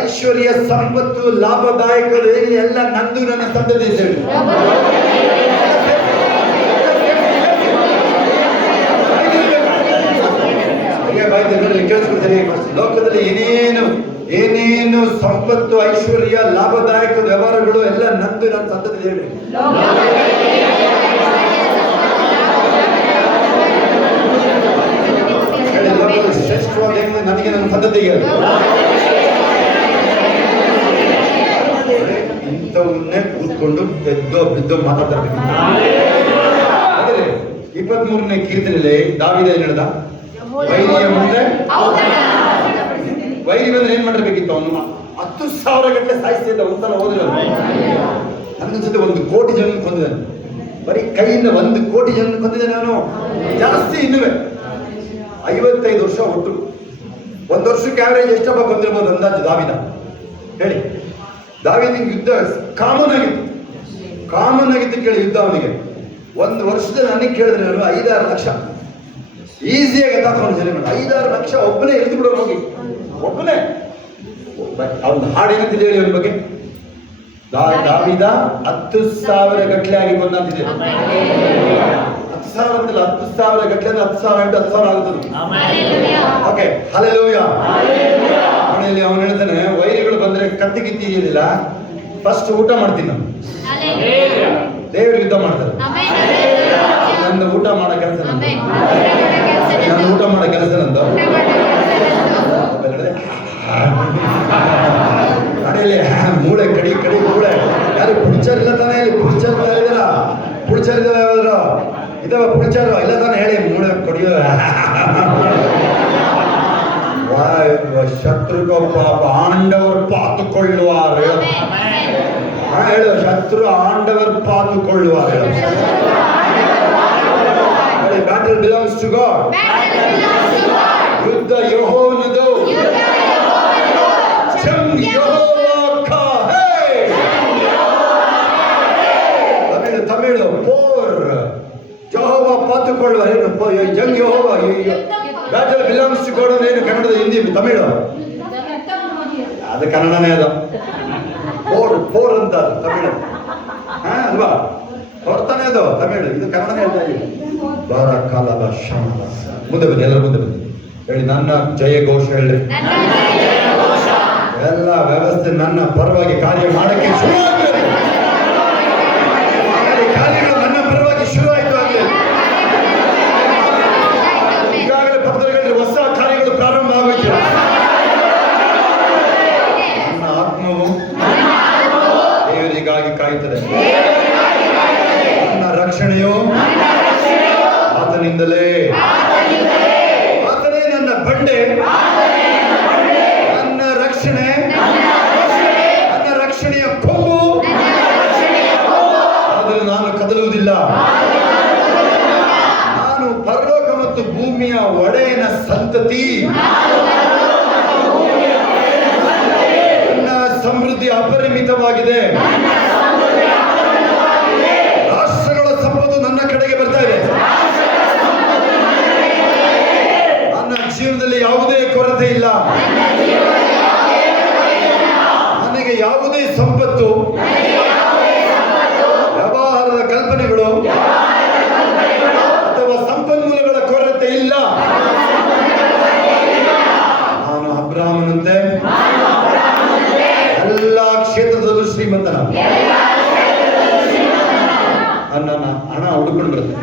ಐಶ್ವರ್ಯ, ಸಂಪತ್ತು, ಲಾಭದಾಯಕರು ಎಲ್ಲ ನಂದು, ನನ್ನ ಸಂತತಿ ಹೇಳಿ. ಕೇಳಿಸ್ಕೊಳ್ತಾರೆ. ಲೋಕದಲ್ಲಿ ಏನೇನು ಸಂಪತ್ತು, ಐಶ್ವರ್ಯ, ಲಾಭದಾಯಕ ವ್ಯವಹಾರಗಳು ಎಲ್ಲ ನಂದು, ನನ್ನ ಸಂತತಿ ಹೇಳಿ. ಶ್ರೇಷ್ಠವಾದ ನನಗೆ, ನನ್ನ ಸಂತತಿಗೆ ಇಂಥವನ್ನೇ ಕೂತ್ಕೊಂಡು ಬಿದ್ದು ಮಾತಾಡ್ತಾರೆ. 23ನೇ ಕೀರ್ತನೆಯಲ್ಲಿ ದಾವೀದ ಏನ್ ಹೇಳ್ದ? ವೈರಿಯ ಮುಂದೆ ವೈರಿ ಬಂದ್ರೆ ಏನ್ ಮಾಡಿರ್ಬೇಕಿತ್ತು? ಅವನು 10,000 ಗಟ್ಟಲೆ ಸಾಯಿಸಿದ್ದ. ಒಂದ್ಸಲ ಹೋದ್ರೆ ಅನ್ನಿಸುತ್ತೆ 1 ಕೋಟಿ ಜನ ಕೊಂದಿದ್ದಾನೆ. ಬರೀ ಕೈಯಿಂದ 1 ಕೋಟಿ ಜನ ಕೊಂದಿದ್ದಾನೆ ಅವನು. ಜಾಸ್ತಿ ಇನ್ನುವೆ 55 ವರ್ಷ ಒಟ್ಟು. 1 ವರ್ಷಕ್ಕೆ ಆವರೇಜ್ ಎಷ್ಟಪ್ಪ ಕೊಂದಿರ್ಬೋದು ಅಂದಾಜು ದಾವೀದ ಹೇಳಿ? ದಾವೀದಿಗೆ ಯುದ್ಧ ಕಾಮನ್ ಆಗಿತ್ತು ಕೇಳಿ. ಯುದ್ಧ ಅವನಿಗೆ 1 ವರ್ಷದಲ್ಲಿ ನನಗೆ ಕೇಳಿದ್ರೆ ನಾನು 5-6 ಲಕ್ಷ ಈಸಿಯಾಗಿ ತಗೊಂಡು ಜನ 5-6 ಲಕ್ಷ ಒಬ್ಬನೇ ಎಲ್ತು ಬಿಡೋರು ಹೋಗಿ. ಒಬ್ಬನೇ ಅವನ ಹಾಡೇನಂತಿದೆ ಹೇಳಿ ಅವನ ಬಗ್ಗೆ? ದಾವೀದ 10,000 ಗಟ್ಟಲೆ ಆಗಿ ಕೊಂದಂತಿದೆ. 10,000 ಅಂತಿಲ್ಲ, 10,000 ಗಟ್ಟಲೆ 10,000 into 10,000 ಆಗುತ್ತದೆ. Okay, hallelujah. ಮನೆಯಲ್ಲಿ ಅವನು ಹೇಳ್ತಾನೆ, ವೈರಿಗಳು ಬಂದ್ರೆ ಕತ್ತಿ ಕಿತ್ತಿದಿಲ್ಲ, ಫಸ್ಟ್ ಊಟ ಮಾಡ್ತೀನಿ ನಾನು. ದೇವರು ಯುದ್ಧ ಮಾಡ್ತಾರೆ. ನನ್ನ ಊಟ ಮಾಡೋ ಕೆಲಸ ನಂದು. ಕಡೆಯಲ್ಲಿ ಮೂಳೆ ಕಡಿ ಮೂಳೆ ಯಾರು ಪುಡ್ಚರ್ ಇಲ್ಲ ತಾನೇ? ಪುಡ್ಚರ್ ಇದಾರ, ಪುಡ್ಚರ್ ಇದಾವ ಪುಡ್ಚರ್ ಇಲ್ಲ ತಾನೇ? ಹೇಳಿ, ಮೂಳೆ ಕೊಡಿಯೋ ಶತ್ರುಗೋ ಪಾಪ ಆಂಡವರು ಪಾತುಕೊಳ್ಳುವಾರು. ಹೇಳು, ಶತ್ರು ಆಂಡವರು ಪಾತುಕೊಳ್ಳುವಾರು. ಹೇಳು, ಬ್ಯಾಟಲ್ ಬಿಲಾಂಗ್ಸ್ ಟು ಗಾಡ್. ಯುದ್ಧ ಯೆಹೋವನದು. ತಮಿಳು ಪೋರ್ ಯೆಹೋವ ಪಾತುಕೊಳ್ಳುವ. ಏನು ಜಂಗ್ ಯೆಹೋವ. ಬ್ಯಾಟಲ್ ಬಿಲಾಂಗ್ಸ್ ಟು ಗಾಡ್ ಏನು ಕನ್ನಡದ, ಹಿಂದಿ, ತಮಿಳು? ಅದು ಕನ್ನಡನೇ. ಅದು ಪೋರ್ ಅಂತ ತಮಿಳು ಅಲ್ವಾ? ಹೊರತಾನೆ ಅದು ತಮಿಳು, ಇದು ಕನ್ನಡನೇ ಹೇಳ್ತಾ ಇದ್ದೀವಿ. ಬಾರ ಕಾಲದ ಶ್ರಮ. ಮುಂದೆ ಬನ್ನಿ, ಎಲ್ಲರೂ ಮುಂದೆ ಬನ್ನಿ. ಹೇಳಿ, ನನ್ನ ಜಯ ಘೋಷ ಹೇಳಿ. ಎಲ್ಲ ವ್ಯವಸ್ಥೆ ನನ್ನ ಪರವಾಗಿ ಕಾರ್ಯ ಮಾಡಕ್ಕೆ ಶುರು ಆಗ್ತದೆ. ಕಾರ್ಯಗಳು ನನ್ನ ಪರವಾಗಿ ಶುರು ಆಯ್ತು. ಆಗಲಿ ಈಗಾಗಲೇ ಪತ್ರಗಳಲ್ಲಿ ಹೊಸ ಕಾರ್ಯಗಳು ಪ್ರಾರಂಭ ಆಗೋಯ್ತು. ನನ್ನ ಆತ್ಮವು ದೇವರಿಗಾಗಿ ಕಾಯುತ್ತದೆ. ನನ್ನ ರಕ್ಷಣೆಯು ಆತನಿಂದಲೇ. ಆತನೇ ನನ್ನ ಬಂಡೆ, ನನ್ನ ರಕ್ಷಣೆ, ನನ್ನ ರಕ್ಷಣೆಯ ಕೊಂಬು. ಅದನ್ನು ನಾನು ಕದಲುವುದಿಲ್ಲ. ನಾನು ಪರಲೋಕ ಮತ್ತು ಭೂಮಿಯ ಒಡೆಯನ ಸಂತತಿ. ನನ್ನ ಸಮೃದ್ಧಿ ಅಪರಿಮಿತವಾಗಿದೆ. ರಾಷ್ಟ್ರಗಳ ಸಂಪತ್ತು ನನ್ನ ಕಡೆಗೆ ಬರ್ತಾ ಇದೆ. ನನ್ನ ಜೀವನದಲ್ಲಿ ಯಾವುದೇ ಕೊರತೆ ಇಲ್ಲ. ನನಗೆ ಯಾವುದೇ ಸಂಪತ್ತು, ವ್ಯವಹಾರದ ಕಲ್ಪನೆಗಳು ಅಥವಾ ಸಂಪನ್ಮೂಲಗಳ ಕೊರತೆ ಇಲ್ಲ. ನಾನು ಅಬ್ರಹಾಮನಂತೆ ಎಲ್ಲ ಕ್ಷೇತ್ರದಲ್ಲೂ ಶ್ರೀಮಂತನ. ನನ್ನ ಹಣ ಹುಡುಕೊಂಡು ಬರುತ್ತೆ.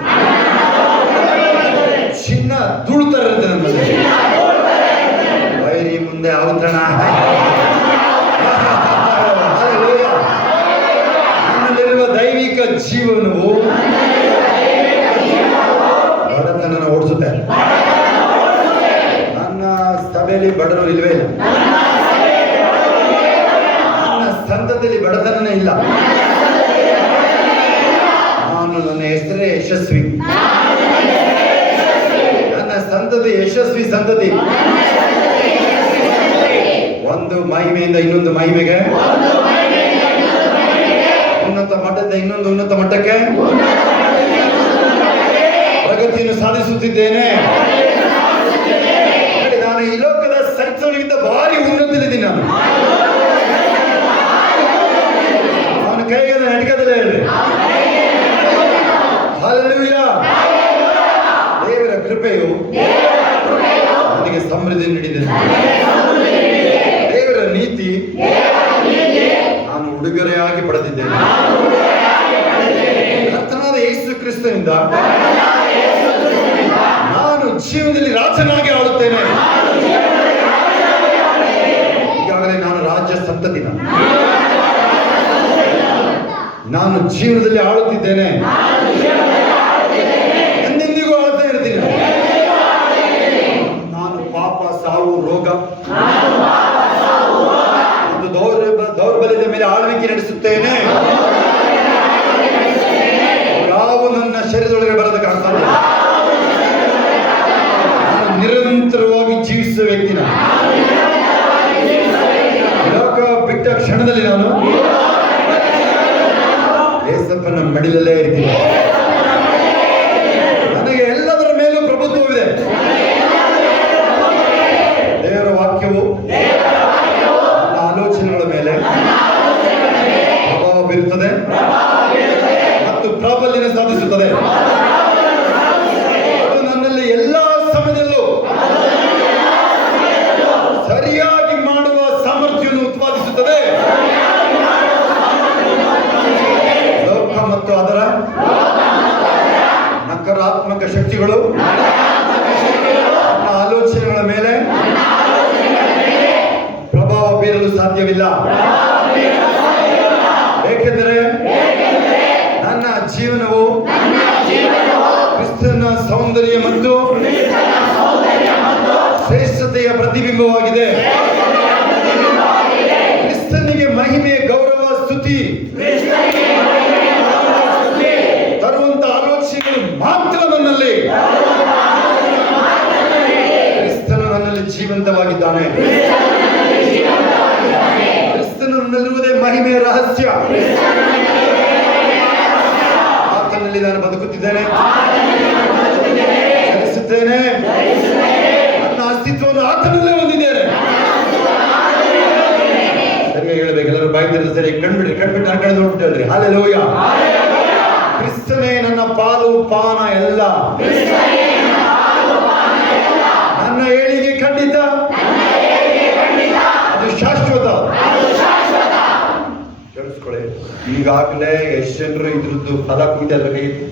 ಚಿನ್ನ ಧೂಳ್ತಾರೆ ನನ್ನಲ್ಲಿ. ವೈರಿ ಮುಂದೆ ಔತಣ. ನನ್ನಲ್ಲಿರುವ ದೈವಿಕ ಜೀವನವು ಬಡತನನ ಓಡಿಸುತ್ತೆ. ನನ್ನ ಸಭೆಯಲ್ಲಿ ಬಡವರು ಇಲ್ವೇ ಇಲ್ಲ. ನನ್ನ ಸಂತತಿಯಲ್ಲಿ ಬಡತನನೇ ಇಲ್ಲ. ನನ್ನ ಹೆಸರೇ ಯಶಸ್ವಿ. ನನ್ನ ಸಂತತಿ ಯಶಸ್ವಿ ಸಂತತಿ. ಒಂದು ಮಹಿಮೆಯಿಂದ ಇನ್ನೊಂದು ಮಹಿಮೆಗೆ, ಉನ್ನತ ಮಟ್ಟದಿಂದ ಇನ್ನೊಂದು ಉನ್ನತ ಮಟ್ಟಕ್ಕೆ ಪ್ರಗತಿಯನ್ನು ಸಾಧಿಸುತ್ತಿದ್ದೇನೆ. ನಾನು ಈ ಲೋಕದ ಸಂತೋಷದಿಂದ ಭಾರಿ ಉನ್ನತದಲ್ಲಿದ್ದೀನಿ. ನಾನು ಪಡೆದಿದ್ದೇನೆ. ಕರ್ತನಾದ ಯೇಸು ಕ್ರಿಸ್ತನಿಂದ ನಾನು ಜೀವನದಲ್ಲಿ ರಾಜನಾಗಿ ಆಳುತ್ತೇನೆ. ಈಗಾಗಲೇ ನಾನು ರಾಜ್ಯ ಸಂತತಿನ, ನಾನು ಜೀವನದಲ್ಲಿ ಆಳುತ್ತಿದ್ದೇನೆ, ಎಂದೆಂದಿಗೂ ಆಳ್ತಾ ಇರ್ತೀನಿ. ನಾನು ಪಾಪ, ಸಾವು, ರೋಗ ಮತ್ತು ದೌರ್ಬಲ್ಯದ ಮೇಲೆ ಆಳ್ವಿಕೆ ನಡೆಸುತ್ತೇನೆ. ಯಾವ ನನ್ನ ಶರೀರದೊಳಗೆ ಬರೋದಕ್ಕೆ ಸಾಧ್ಯ? ನಾನು ನಿರಂತರವಾಗಿ ಜೀವಿಸುವ ವ್ಯಕ್ತಿನ. ಲೋಕ ಬಿಟ್ಟ ಕ್ಷಣದಲ್ಲಿ ನಾನು ಯೇಸಪ್ಪನ ಮಡಿಲಲ್ಲೇ ಇರ್ತೀನಿ. ನನಗೆ ಎಲ್ಲದರ ಮೇಲೂ ಪ್ರಭುತ್ವವಿದೆ. ದೇವರ ವಾಕ್ಯವು ನನ್ನ ಆಲೋಚನೆಗಳ ಮೇಲೆ ಪ್ರಭಾವ ಬೀರುತ್ತದೆ ಮತ್ತು ಪ್ರಾಬಲ್ಯನ ಸಾಧಿಸುತ್ತದೆ. ಅದು ನನ್ನಲ್ಲಿ ಎಲ್ಲಾ ಸಮಯದಲ್ಲೂ ಸರಿಯಾಗಿ ಮಾಡುವ ಸಾಮರ್ಥ್ಯವನ್ನು ಉತ್ಪಾದಿಸುತ್ತದೆ. ಲೋಕ ಮತ್ತು ಅದರ ನಕಾರಾತ್ಮಕ ಶಕ್ತಿಗಳು ನನ್ನ ಆಲೋಚನೆಗಳ ಮೇಲೆ ಪ್ರಭಾವ ಬೀರಲು ಸಾಧ್ಯವಿಲ್ಲ. ಏಕೆಂದರೆ ನನ್ನ ಜೀವನವು ಕ್ರಿಸ್ತನ ಸೌಂದರ್ಯ ಮತ್ತು ಶ್ರೇಷ್ಠತೆಯ ಪ್ರತಿಬಿಂಬವಾಗಿದೆ. ಕ್ರಿಸ್ತನಿಗೆ ಮಹಿಮೆ, ಗೌರವ, ಸ್ತುತಿ ತರುವಂತ ಆಲೋಚನೆಗಳು ಮಾತ್ರ ನನ್ನಲ್ಲಿ. ಕ್ರಿಸ್ತನು ನನ್ನಲ್ಲಿ ಜೀವಂತವಾಗಿದ್ದಾನೆ. ಕ್ರಿಸ್ತನು ನನ್ನಲ್ಲಿರುವುದೇ ಮಹಿಮೆಯ ರಹಸ್ಯ. ಆತನಲ್ಲಿ ನಾನು ಬದುಕುತ್ತಿದ್ದೇನೆ, ಚಲಿಸುತ್ತೇನೆ, ನನ್ನ ಅಸ್ತಿತ್ವವನ್ನು ಆತನಲ್ಲೇ ಹೊಂದಿದ್ದೇನೆ. ಸರಿಯಾಗಿ ಹೇಳ್ಬೇಕು, ಎಲ್ಲರೂ ಬಾಯ್ತಿರೋ ಸರಿ ಕಣ್ಬಿಟ್ರಿ, ಕಣ್ಬಿಟ್ಟು ನನ್ನ ಕಡೆ ನೋಡ್ಬಿಟ್ಟು ಹೇಳ್ರಿ ಹಲ್ಲೆಲೂಯಾ. ಕ್ರಿಸ್ತನೇ ನನ್ನ ಪಾಲು ಪಾನ ಎಲ್ಲ. ನನ್ನ ಏಳಿಗೆ ಖಂಡಿತ, ಅದು ಶಾಶ್ವತ. ಕೇಳಿಸ್ಕೊಳ್ಳಿ, ಈಗಾಗಲೇ ಎಷ್ಟು ಜನರು ಇದ್ರದ್ದು ಫಲ ಕೂತಿಲ್ಲ ಕೈ ಎತ್ತಿ.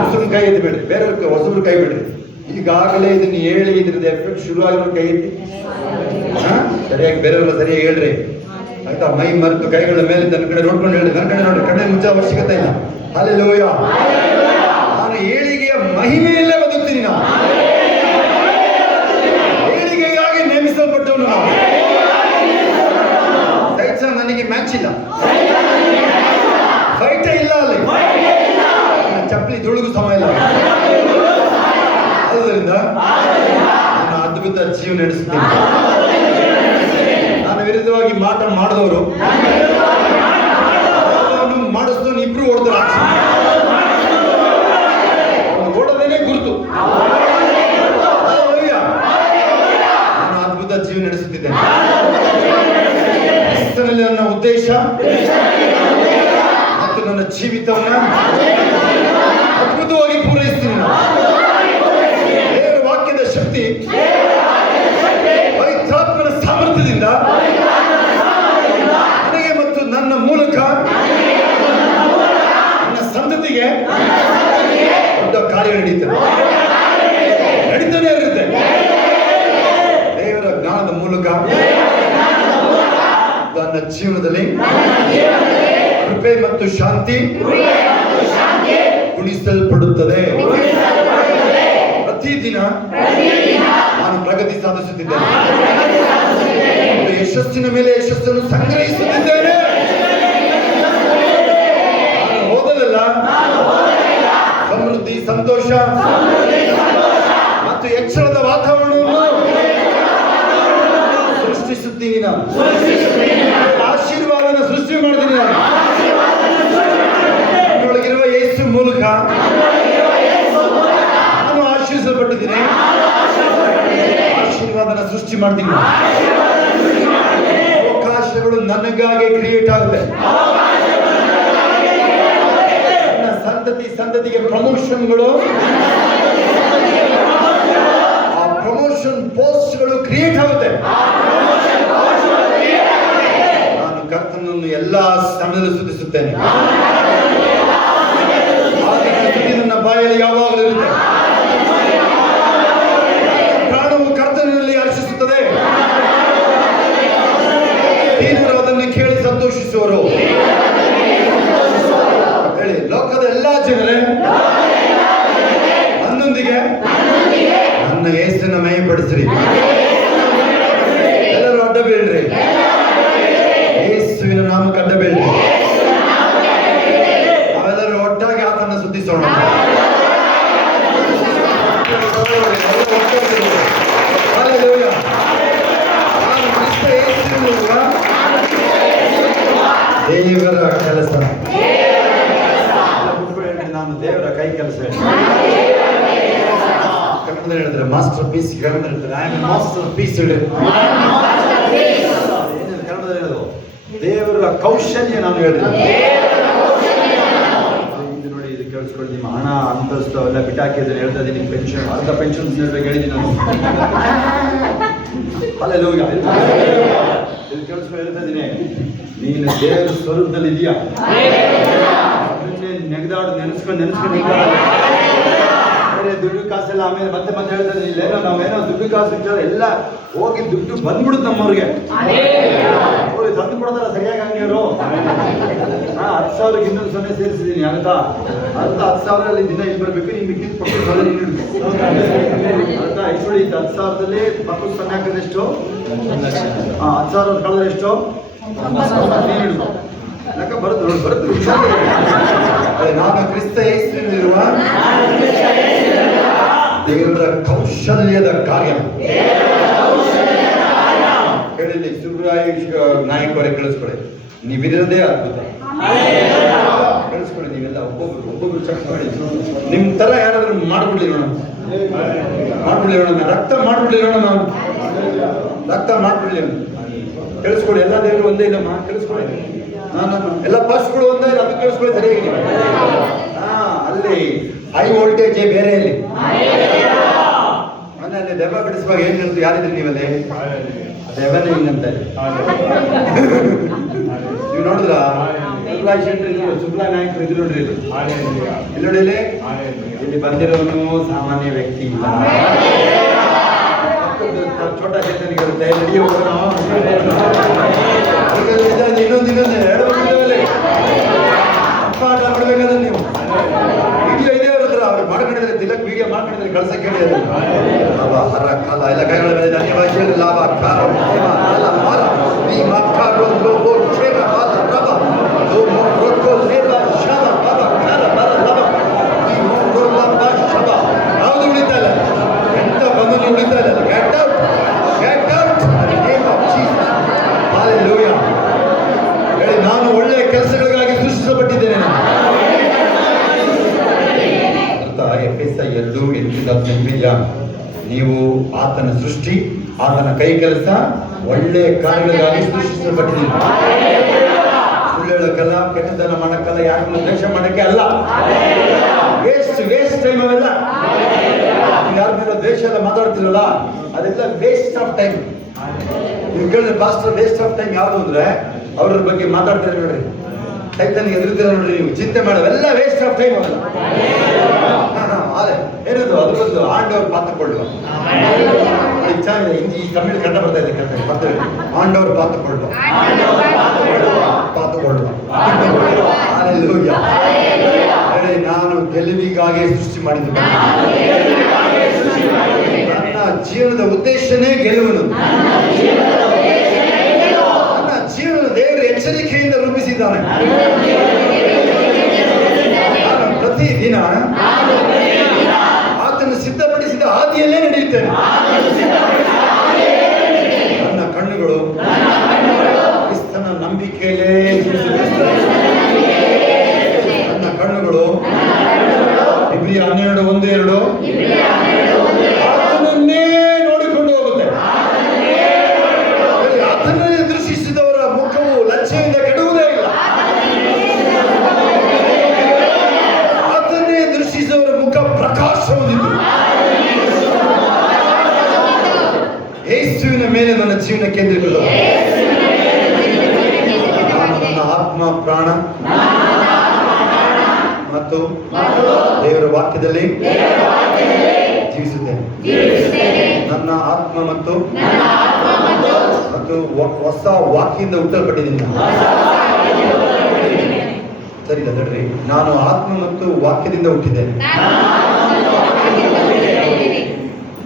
ಹೊಸಬ್ರ ಕೈ ಎತ್ತಿ ಬಿಡ್ರಿ, ಬೇರೆಯವ್ರ ಹೊಸಬ್ರ ಕೈ ಬಿಡ್ರಿ. ಈಗಾಗಲೇ ಇದನ್ನ ಹೇಳಿ ಇದ್ರದ್ದು ಎಫೆಕ್ಟ್ ಶುರು ಆಗಿರೋ ಕೈ ಎತ್ತಿ. ಸರಿಯಾಗಿ ಬೇರೆಯವ್ರ ಸರಿಯಾಗಿ ಹೇಳ್ರಿ ಆಯ್ತಾ. ಮೈ ಮರೆತು ಕೈಗಳ ಮೇಲೆ ನನ್ನ ಕಡೆ ನೋಡ್ಕೊಂಡು ಹೇಳ್ರಿ, ನನ್ನ ಕಡೆ ನೋಡ್ರಿ, ಕಣ್ಣೆ ಮುಚ್ಚೋ ಅವಶ್ಯಕತೆ ಇಲ್ಲ. ಹಲ್ಲೆಲೂಯಾ. ನಾನು ಏಳಿಗೆಯ ಮಹಿಮೆಯಲ್ಲೇ ಬದುಕ್ತೀನಿ. ನಾನು ಏಳಿಗೆಯಾಗಿ ನೇಮಿಸಲ್ಪಟ್ಟವನು. ನಾವು ನನಗೆ ಮ್ಯಾಚ್ ಇಲ್ಲ, ಫೈಟೇ ಇಲ್ಲ ಅಲ್ಲಿ. ಚಪ್ಪಲಿ ಧೂಳಿಗೂ ಸಮಯ ಇಲ್ಲ. ಆದ್ದರಿಂದ ನಾನು ಅದ್ಭುತ ಜೀವನ ನಡೆಸುತ್ತೇನೆ. ನಾನು ವಿರುದ್ಧವಾಗಿ ಮಾಟ ಮಾಡಿದವರು ಮಾಡಿಸಿದವನು ಇಬ್ರು ಓಡ್ತಾರೆ. ಓಡೋದೇನೆ ಗುರುತು. ನಾನು ಅದ್ಭುತ ಜೀವನ ನಡೆಸುತ್ತಿದ್ದೇನೆ. ಕ್ರಿಸ್ತನಲ್ಲಿ ನನ್ನ ಉದ್ದೇಶ ಮತ್ತು ನನ್ನ ಜೀವಿತವನ್ನ ಅದ್ಭುತವಾಗಿ ಪೂರೈಸ್ತೀನಿ. ದೇವರ ವಾಕ್ಯದ ಶಕ್ತಿ, ಪವಿತ್ರಾತ್ಮನ ಸಾಮರ್ಥ್ಯದಿಂದ ನನಗೆ ಮತ್ತು ನನ್ನ ಮೂಲಕ ನನ್ನ ಸಂತತಿಗೆ ದೊಡ್ಡ ಕಾರ್ಯ ನಡೀತಾನೆ ಇರುತ್ತೆ. ದೇವರ ಜ್ಞಾನದ ಮೂಲಕ ನನ್ನ ಜೀವನದಲ್ಲಿ ಕೃಪೆ ಮತ್ತು ಶಾಂತಿ ಗುಣಿಸಲ್ಪಡುತ್ತದೆ. ಪ್ರತಿದಿನ ನಾನು ಪ್ರಗತಿ ಸಾಧಿಸುತ್ತಿದ್ದೇನೆ ಮತ್ತು ಯಶಸ್ಸಿನ ಮೇಲೆ ಯಶಸ್ಸನ್ನು ಸಂಗ್ರಹಿಸುತ್ತಿದ್ದೇನೆ. ನಾನು ಹೋದಲೆಲ್ಲ ಸಮೃದ್ಧಿ, ಸಂತೋಷ ಮತ್ತು ಎಚ್ಚರದ ವಾತಾವರಣವನ್ನು ಸೃಷ್ಟಿಸುತ್ತೀನಿ. ನಾನು ಆಶೀರ್ವಾದನ ಸೃಷ್ಟಿ ಮಾಡ್ತೀನಿ. ನನ್ನೊಳಗಿರುವ ಯೇಸು ಮೂಲಕ ನಾನು ಆಶೀರ್ವಿಸಲ್ಪಟ್ಟಿದ್ದೀನಿ. ಆಶೀರ್ವಾದನ ಸೃಷ್ಟಿ ಮಾಡ್ತೀನಿ. ಅವಕಾಶಗಳು ನನಗಾಗಿ ಕ್ರಿಯೇಟ್ ಆಗುತ್ತೆ. ನನ್ನ ಸಂತತಿಗೆ ಪ್ರಮೋಷನ್ಗಳು, ಆ ಪ್ರಮೋಷನ್ ಪೋಸ್ಟ್ಗಳು ಕ್ರಿಯೇಟ್ ಆಗುತ್ತೆ. ನಾನು ಕರ್ತನನ್ನು ಆತನನ್ನು ಎಲ್ಲಾ ಸ್ಥಳದಲ್ಲೂ ಸ್ತುತಿಸುತ್ತೇನೆ. ಆತನ ಸ್ತುತಿ ನನ್ನ ಬಾಯಲ್ಲಿ ಯಾವಾಗಲೂ ಇರುತ್ತೆ. ಪ್ರಾಣವು ಕರ್ತನಲ್ಲಿ ಹರ್ಷಿಸುತ್ತದೆ. ದೀನರು ಅದನ್ನು ಕೇಳಿ ಸಂತೋಷಿಸುವರು. ಹೇಳಿ, ಲೋಕದ ಎಲ್ಲಾ ಜನರೇ ನನ್ನೊಂದಿಗೆ ನನ್ನ ಯೇಸುವಿನ ಮಹಿಮೆಪಡಿಸಿರಿ. ಎಲ್ಲರೂ ಅಡ್ಡ ಬೀಳ್ರಿ. ಯೇಸುವಿನ ನಾಮಕ್ಕೆ ಅಡ್ಡ ಬೀಳ್ರಿ. ನಾವೆಲ್ಲರೂ ಒಟ್ಟಾಗಿ ಆತನ ಸ್ತುತಿಸೋಣ. ದೇವರ ಕೆಲಸ, ನಾನು ದೇವರ ಕೈ ಕೆಲಸ. ಕನ್ನಡದಲ್ಲಿ ಹೇಳಿದ್ರೆ ಮಾಸ್ಟರ್ ಪೀಸ್. ಕನ್ನಡ ಹೇಳ್ತಾರೆ ಐ ಆಮ್ ಮಾಸ್ಟರ್ ಪೀಸ್. ಕನ್ನಡದಲ್ಲಿ ಹೇಳೋದು ದೇವರ ಕೌಶಲ್ಯ. ನಾನು ಹೇಳಿದ್ರೆ ಇದು ನೋಡಿ, ಇದು ಕೇಳಿಸ್ಕೊಳ್ಳಿ. ನಿಮ್ಮ ಹಣ ಅಂತಸ್ತು ಎಲ್ಲ ಬಿಟ್ಟಾಕಿದ್ರೆ ಹೇಳ್ತಾ ಇದ್ದೀನಿ. ಪೆನ್ಷನ್, ಅರ್ಧ ಪೆನ್ಷನ್ ಹೇಳ್ಬೇಕು ಹೇಳಿದ್ದೀನಿ ನಾನು. ಹಲ್ಲೆಲೂಯಾ. ಇದು ಕೇಳಿಸ್ಕೊಂಡು ಹೇಳ್ತಾ ಇದ್ದೀನಿ. ನೀನು ದೇವರ ಸ್ವರೂಪದಲ್ಲಿ ಇದೆಯಾ? ನೆಗೆದಾಡು, ನೆನೆಸ್ಕೊಂಡು ದುಡ್ಡು ಕಾಸೆಲ್ಲ ಆಮೇಲೆ ಮತ್ತೆ ಹೇಳ್ತಾ ಇದ್ದೀನಿ. ಇಲ್ಲೇನೋ ನಾವೇನೋ ದುಡ್ಡು ಕಾಸು ವಿಚಾರ ಎಲ್ಲ ಹೋಗಿ ದುಡ್ಡು ಬಂದ್ಬಿಡುತ್ತೆ ನಮ್ಮವ್ರಿಗೆ. ಅವ್ರಿಗೆ ತಂದು ಕೊಡ್ತಾರ ಸರಿಯಾಗಿ ಹಂಗೆ ಅವರು. 10,000ಕ್ಕೆ ಇನ್ನೊಂದು 0 ಸೇರಿಸಿದ್ದೀನಿ. ಆಗುತ್ತಾ? ಅಂತ 10,000 ದಿನ ಇಲ್ಲಿ ಬರ್ಬೇಕು. ನೀನು ಮಿಕ್ಕಿದ ಪಕ್ಕದ 0 ನೀನು ಇಡ್ಬೇಕು. ಆಗುತ್ತಾ? ಆಕ್ಚುಲಿ 10,000ದಲ್ಲಿ ಪಕ್ಕದ 0 ಹಾಕಿದ್ರೆ ಎಷ್ಟು? 10,000 ಕಳೆದ್ರೆ ಎಷ್ಟು? ನೀನು ಇಡ್ಬೇಕು. ಯಾಕೆ ಬರುತ್ತೆ ನಾನು ಕ್ರಿಸ್ತ ಯೇಸುವಿನಲ್ಲಿರುವ ದೇವರ ಕೌಶಲ್ಯದ ಕಾರ್ಯ. ಹೇಳಿಲ್ಲಿ ಸುಬ್ರಾಯ್ ನಾಯಕ್ ಅವರೇ ಕಳಿಸ್ಕೊಡಿ. ನೀವಿರೋದೇ ಅದ್ಭುತ. ಕಳಿಸ್ಕೊಡಿ ನೀವೆಲ್ಲ ಒಬ್ಬೊಬ್ರು ಚೆಕ್ ಮಾಡಿ. ನಿಮ್ ತರ ಯಾರಾದ್ರೂ ಮಾಡ್ಬಿಡ್ಲಿರೋಣ, ರಕ್ತ ಮಾಡ್ಬಿಡ್ಲಿರೋಣ. ನಾವು ರಕ್ತ ಮಾಡ್ಬಿಡ್ಲಿ. ಕೇಳಿಸ್ಕೊಡಿ. ಎಲ್ಲ ದೇವರು ಒಂದೇ ಇಲ್ಲಮ್ಮ. ಕೇಳಿಸ್ಕೊಡಿ. ಎಲ್ಲ ಪಾಸ್ಗಳು ಒಂದೇ ಇಲ್ಲ. ಅದು ಕೇಳಿಸ್ಕೊಳ್ಳಿ ಸರಿಯಾಗಿ. ಅಲ್ಲಿ ಹೈ ವೋಲ್ಟೇಜ್ ಬೇರೆ. ಇಲ್ಲಿ ಮನೆಯಲ್ಲಿ ದೆವ್ವ ಬಿಡಿಸುವಾಗ ಏನ್ ಹೇಳ್ತು? ಯಾರಿದ್ರಿ ನೀವಲ್ಲಿ? ದೆವ್ವನೇ ಹಿಂಗಂತ. ನೀವು ನೋಡಿದ್ರ ಸುಬ್ಲಾ ನಾಯಕರು ಇದು ನೋಡ್ರಿ. ಇಲ್ಲಿ ನೋಡಿ, ಇಲ್ಲಿ ಬಂದಿರೋನು ಸಾಮಾನ್ಯ ವ್ಯಕ್ತಿ ಇಲ್ಲ. ಛೋಟಾ ಚೇತನಿಗಿರುತ್ತೆ. ಇನ್ನೊಂದು ಅಪ್ಪಾಟ ಮಾಡ್ಬೇಕಾದ್ರೆ ನೀವು ವಿಡಿಯೋ ಇದೇ ಇರುತ್ತಲ್ಲ, ಅವ್ರು ಮಾಡ್ಕೊಂಡಿದ್ರೆ ತಿಲಕ್ ವಿಡಿಯೋ ಮಾಡ್ಕೊಂಡಿದ್ರೆ ಕಳ್ಸಕ್ಕೆ ಹೇಳಿದ್ರು. ಲಾಭ ಹರ ಕಾಲ ಎಲ್ಲ ಕೈಗಳ ಮೇಲೆ ಧನ್ಯ ಭಾಷೆಯಲ್ಲಿ ಲಾಭ ಕಾರ ಯಾವುದು ಉಳಿತಾ ಇಲ್ಲ. ಎಂತ ಬಂದು ಉಳಿತಾ ಇಲ್ಲ. Get out, get out. Hallelujah. ಹೇಳಿ, ನಾನು ಒಳ್ಳೆಯ ಕೆಲಸಗಳಿಗಾಗಿ ಸೃಷ್ಟಿಸಲ್ಪಟ್ಟಿದ್ದೇನೆ. ಎಫೆಸರ್ 2:8 ನೀವು ಆತನ ಸೃಷ್ಟಿ, ಆತನ ಕೈ ಕೆಲಸ, ಒಳ್ಳೆಯ ಕಾರ್ಯಗಳಿಗಾಗಿ ಸೃಷ್ಟಿಸಲ್ಪಟ್ಟಿದ್ದೀರಿ. ಸುಳ್ಳು ಹೇಳಕ್ಕಲ್ಲ, ಕೆಟ್ಟತನ ಮಾಡಕ್ಕಲ್ಲ, ಯಾರನ್ನು ದ್ವೇಷ ಮಾಡಕ್ಕೆ ಅಲ್ಲ. ವೇಸ್ಟ್ ಟೈಮ್ ಅವೆಲ್ಲ. ಯಾರ ಮೇಲೆ ದ್ವೇಷ ಎಲ್ಲ ಮಾತಾಡ್ತಿರಲ್ಲ, ಅದೆಲ್ಲ ವೇಸ್ಟ್ ಆಫ್ ಟೈಮ್. ನೀವು ಕೇಳಿದ್ರೆ ಪಾಸ್ಟರ್ ವೇಸ್ಟ್ ಆಫ್ ಟೈಮ್ ಯಾವುದು ಅಂದ್ರೆ ಅವ್ರ ಬಗ್ಗೆ ಮಾತಾಡ್ತಾರೆ ನೋಡ್ರಿ. ಟೈತನಿಗೆ ಎದುರುತ್ತೀರ ನೋಡ್ರಿ. ನೀವು ಚಿಂತೆ ಮಾಡೋವೆಲ್ಲ ವೇಸ್ಟ್ ಆಫ್ ಟೈಮ್ ಅಲ್ಲ. ಏನದು? ಅದಕ್ಕೊಂದು ಆಂಡವ್ರು ಪಾತ್ರಕೊಳ್ಳುವ. ಈ ತಮಿಳು ಕನ್ನಡ ಬರ್ತಾ ಇದೆ. ಆಂಡವ್ರು ಪಾತ್ರಕೊಳ್ಳುವ. ನಾನು ಗೆಲುವಿಗಾಗಿ ಸೃಷ್ಟಿ ಮಾಡಿದ್ದೇನೆ. ನನ್ನ ಜೀವನದ ಉದ್ದೇಶನೇ ಗೆಲುವನು. ನನ್ನ ಜೀವನದ ದೇವರ ಎಚ್ಚರಿಕೆಯಿಂದ ರೂಪಿಸಿದ್ದಾನೆ. ನಾನು ಪ್ರತಿದಿನ ಆತನು ಸಿದ್ಧಪಡಿಸಿದ ಹಾದಿಯಲ್ಲೇ ನಡೆಯುತ್ತೇನೆ. ನನ್ನ ಕಣ್ಣುಗಳು ಕ್ರಿಸ್ತನ ನಂಬಿಕೆಯಲ್ಲೇ ನನ್ನ ಕಣ್ಣುಗಳು ಇಬ್ರಿಯ 12:1-2 ಆತನನ್ನೇ ನೋಡಿಕೊಂಡು ಹೋಗುತ್ತೆ. ಆತನನ್ನೇ ದೃಷ್ಟಿಸಿದವರ ಮುಖವು ಲಜ್ಜೆಯಿಂದ ಕೆಡುವುದೇ ಇಲ್ಲ. ಆತನ್ನೇ ದೃಷ್ಟಿಸಿದವರ ಮುಖ ಪ್ರಕಾಶವದಿತ್ತು. ಯೇಸುವಿನ ಮೇಲೆ ನನ್ನ ಜೀವನ ಕೇಂದ್ರೀಕೃತ. ನಾನು ನನ್ನ ಪ್ರಾಣ ಮತ್ತು ದೇವರ ವಾಕ್ಯದಲ್ಲಿ ಜೀವಿಸುತ್ತೇನೆ. ನನ್ನ ಆತ್ಮ ಮತ್ತು ಹೊಸ ವಾಕ್ಯದಿಂದ ಹುಟ್ಟಲ್ಪಟ್ಟಿದ್ದೀನಿ. ಸರಿ ತಡ್ರಿ, ನಾನು ಆತ್ಮ ಮತ್ತು ವಾಕ್ಯದಿಂದ ಹುಟ್ಟಿದ್ದೇನೆ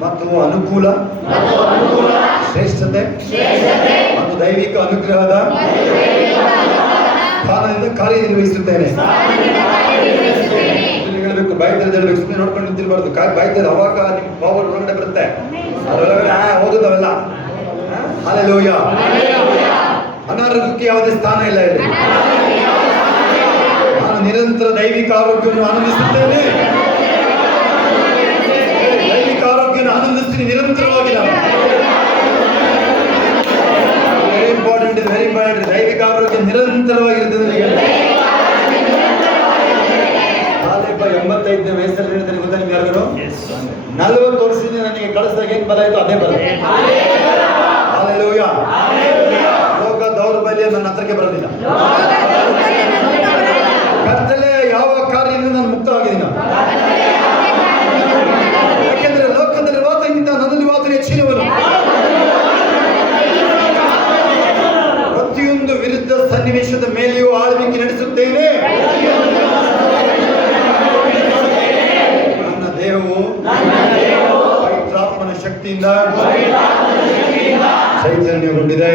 ಮತ್ತು ಅನುಕೂಲ, ಶ್ರೇಷ್ಠತೆ ಮತ್ತು ದೈವಿಕ ಅನುಗ್ರಹದ ಸ್ಥಾನದಿಂದ ಕಾರ್ಯನಿರ್ವಹಿಸುತ್ತೇನೆ. ಹೇಳಬೇಕು, ಬಾಯ್ತದ ಹೇಳಬೇಕು, ಸುಮ್ಮನೆ ನೋಡ್ಕೊಂಡು ನಿಂತಿರ್ಬಾರ್ದು. ಬಾಯ್ತದ ಅವಾಗ ನಿಮ್ಮ ಪವರ್ ಒಳಗಡೆ ಬರುತ್ತೆ, ಅದರೊಳಗಡೆ ಹೋಗುತ್ತವೆಲ್ಲ. ಹಲ್ಲೆಲೂಯಾ. ಅನಾರೋಗ್ಯಕ್ಕೆ ಯಾವುದೇ ಸ್ಥಾನ ಇಲ್ಲ ಇಲ್ಲಿ. ನಾನು ನಿರಂತರ ದೈವಿಕ ಆರೋಗ್ಯವನ್ನು ಆನಂದಿಸುತ್ತೇನೆ. ದೈವಿಕ ಆರೋಗ್ಯವನ್ನು ಆನಂದಿಸ್ತೀನಿ ನಿರಂತರವಾಗಿ. ನಾನು ವೆರಿ ಇಂಪಾರ್ಟೆಂಟ್, ವೆರಿ ಇಂಪಾರ್ಟೆಂಟ್. ದೈವಿಕ ಆರೋಗ್ಯ ನಿರಂತರವಾಗಿರ್ತದೆ. 85ನೇ ವಯಸ್ಸಲ್ಲಿ ಹೇಳ್ತಾರೆ ಗೊತ್ತಾ ನಿಮ್ಗೆ ಯಾರು? 40 ವರ್ಷದಿಂದ ನನಗೆ ಕಳಿಸಿದಾಗ ಏನ್ ಬಲ ಆಯ್ತು ಅದೇ ಬರುತ್ತೆ. ಹಲ್ಲೆಲೂಯಾ. ರೋಗ ದೌರ್ಬಲ್ಯ ನನ್ನ ಹತ್ರಕ್ಕೆ ಬರೋದಿಲ್ಲ. ಕತ್ತಲೆ ಯಾವ ಕಾರ್ಯದಿಂದ ನಾನು ಮುಕ್ತವಾಗಿದ್ದೀನಿ. ಯಾಕೆಂದ್ರೆ ಲೋಕದಲ್ಲಿ ವಾತಕ್ಕಿಂತ ನನ್ನಲ್ಲಿ ವಾತ ಹೆಚ್ಚಿನವನು. ಪ್ರತಿಯೊಂದು ವಿರುದ್ಧ ಸನ್ನಿವೇಶದ ಮೇಲೆಯೂ ಆಳ್ವಿಕೆ ನಡೆಸುತ್ತೇನೆ. ನನ್ನ ದೇಹವು ಪವಿತ್ರಾತ್ಮನ ಶಕ್ತಿಯಿಂದ ಚೈತನ್ಯಗೊಂಡಿದೆ.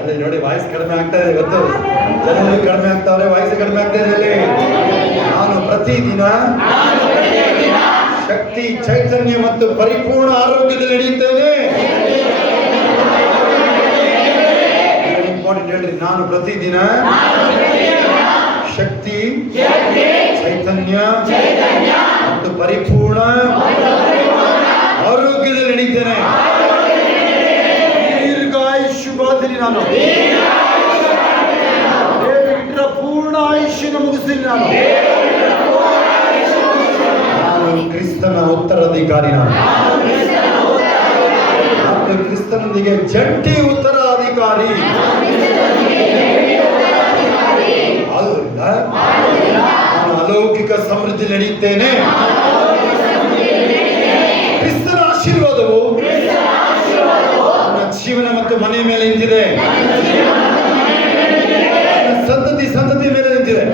ಅದೇ ನೋಡಿ, ವಾಯ್ಸ್ ಕಡಿಮೆ ಆಗ್ತಾ ಇದೆ ಇವತ್ತು. ಜನರು ಕಡಿಮೆ ಆಗ್ತಾವ್ರೆ, ವಾಯ್ಸ್ ಕಡಿಮೆ ಆಗ್ತಾ ಇದೆ ಅಲ್ಲಿ. ನಾನು ಪ್ರತಿದಿನ ಶಕ್ತಿ, ಚೈತನ್ಯ ಮತ್ತು ಪರಿಪೂರ್ಣ ಆರೋಗ್ಯದಲ್ಲಿ ನಡೆಯುತ್ತೇನೆ. ಇಂಪಾರ್ಟೆಂಟ್ ಹೇಳ್ರಿ, ನಾನು ಪ್ರತಿದಿನ ಶಕ್ತಿ, ಚೈತನ್ಯ ಮತ್ತು ಪರಿಪೂರ್ಣ ಆರೋಗ್ಯದಲ್ಲಿ ನಡೀತೇನೆ. ದೀರ್ಘಾಯುಷ್ಯ ಬಾಧಲಿ ನಾನು ಇಟ್ಟರ ಪೂರ್ಣ ಆಯುಷ್ಯನ ಮುಗಿಸ್ತೀನಿ. ನಾನು ಕ್ರಿಸ್ತನ ಉತ್ತರಾಧಿಕಾರಿ. ನಾನು ಮತ್ತು ಕ್ರಿಸ್ತನೊಂದಿಗೆ ಜಂಟಿ ಉತ್ತರಾಧಿಕಾರಿ. ಆದ್ದರಿಂದ ನಾನು ಅಲೌಕಿಕ ಸಮೃದ್ಧಿ ನಡೆಯುತ್ತೇನೆ. ಕ್ರಿಸ್ತನ ಆಶೀರ್ವಾದವು ನನ್ನ ಜೀವನ ಮತ್ತು ಮನೆ ಮೇಲೆ ನಿಂತಿದೆ. ಸಂತತಿ ಮೇಲೆ ನಿಂತಿದೆ.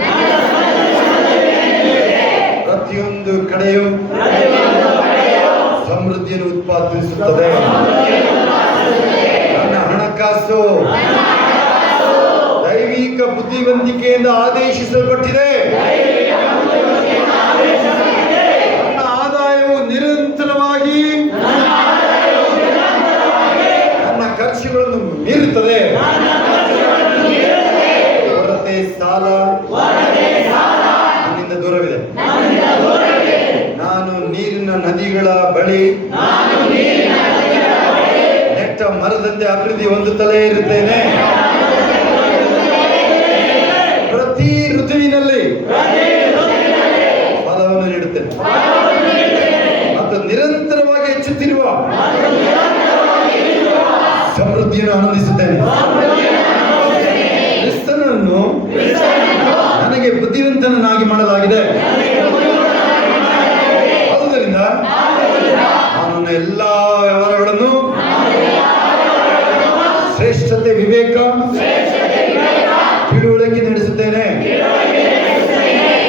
ಪ್ರತಿಯೊಂದು ಕಡೆಯೂ ಸಮೃದ್ಧಿಯನ್ನು ಉತ್ಪಾದಿಸುತ್ತದೆ. ನನ್ನ ಹಣಕಾಸು ದೈವಿಕ ಬುದ್ಧಿವಂತಿಕೆಯಿಂದ ಆದೇಶಿಸಲ್ಪಟ್ಟಿದೆ. ನನ್ನ ಆದಾಯವು ನಿರಂತರವಾಗಿ ನನ್ನ ಖರ್ಚುಗಳನ್ನು ಮೀರುತ್ತದೆ. ಕೊರತೆ, ಸಾಲ ನನ್ನಿಂದ ದೂರವಿದೆ. ನಾನು ನೀರಿನ ನದಿಗಳ ಬಳಿ ನೆಟ್ಟ ಮರದಂತೆ ಅಭಿವೃದ್ಧಿ ಹೊಂದುತ್ತಲೇ ಇರುತ್ತೇನೆ. ಪ್ರತಿ ಋತುವಿನಲ್ಲಿ ಫಲವನ್ನು ನೀಡುತ್ತೇನೆ ಮತ್ತು ನಿರಂತರವಾಗಿ ಹೆಚ್ಚುತ್ತಿರುವ ಸಮೃದ್ಧಿಯನ್ನು ಆನಂದಿಸುತ್ತೇನೆ. ಕ್ರಿಸ್ತನನ್ನು ನನಗೆ ಬುದ್ಧಿವಂತನನ್ನಾಗಿ ಮಾಡಲಾಗಿದೆ. ಆದುದರಿಂದ ನಾನು ಎಲ್ಲ ವ್ಯವಹಾರಗಳನ್ನು ಶ್ರೇಷ್ಠತೆ, ವಿವೇಕ, ತಿಳುವಳಿಕೆ ನಡೆಸುತ್ತೇನೆ.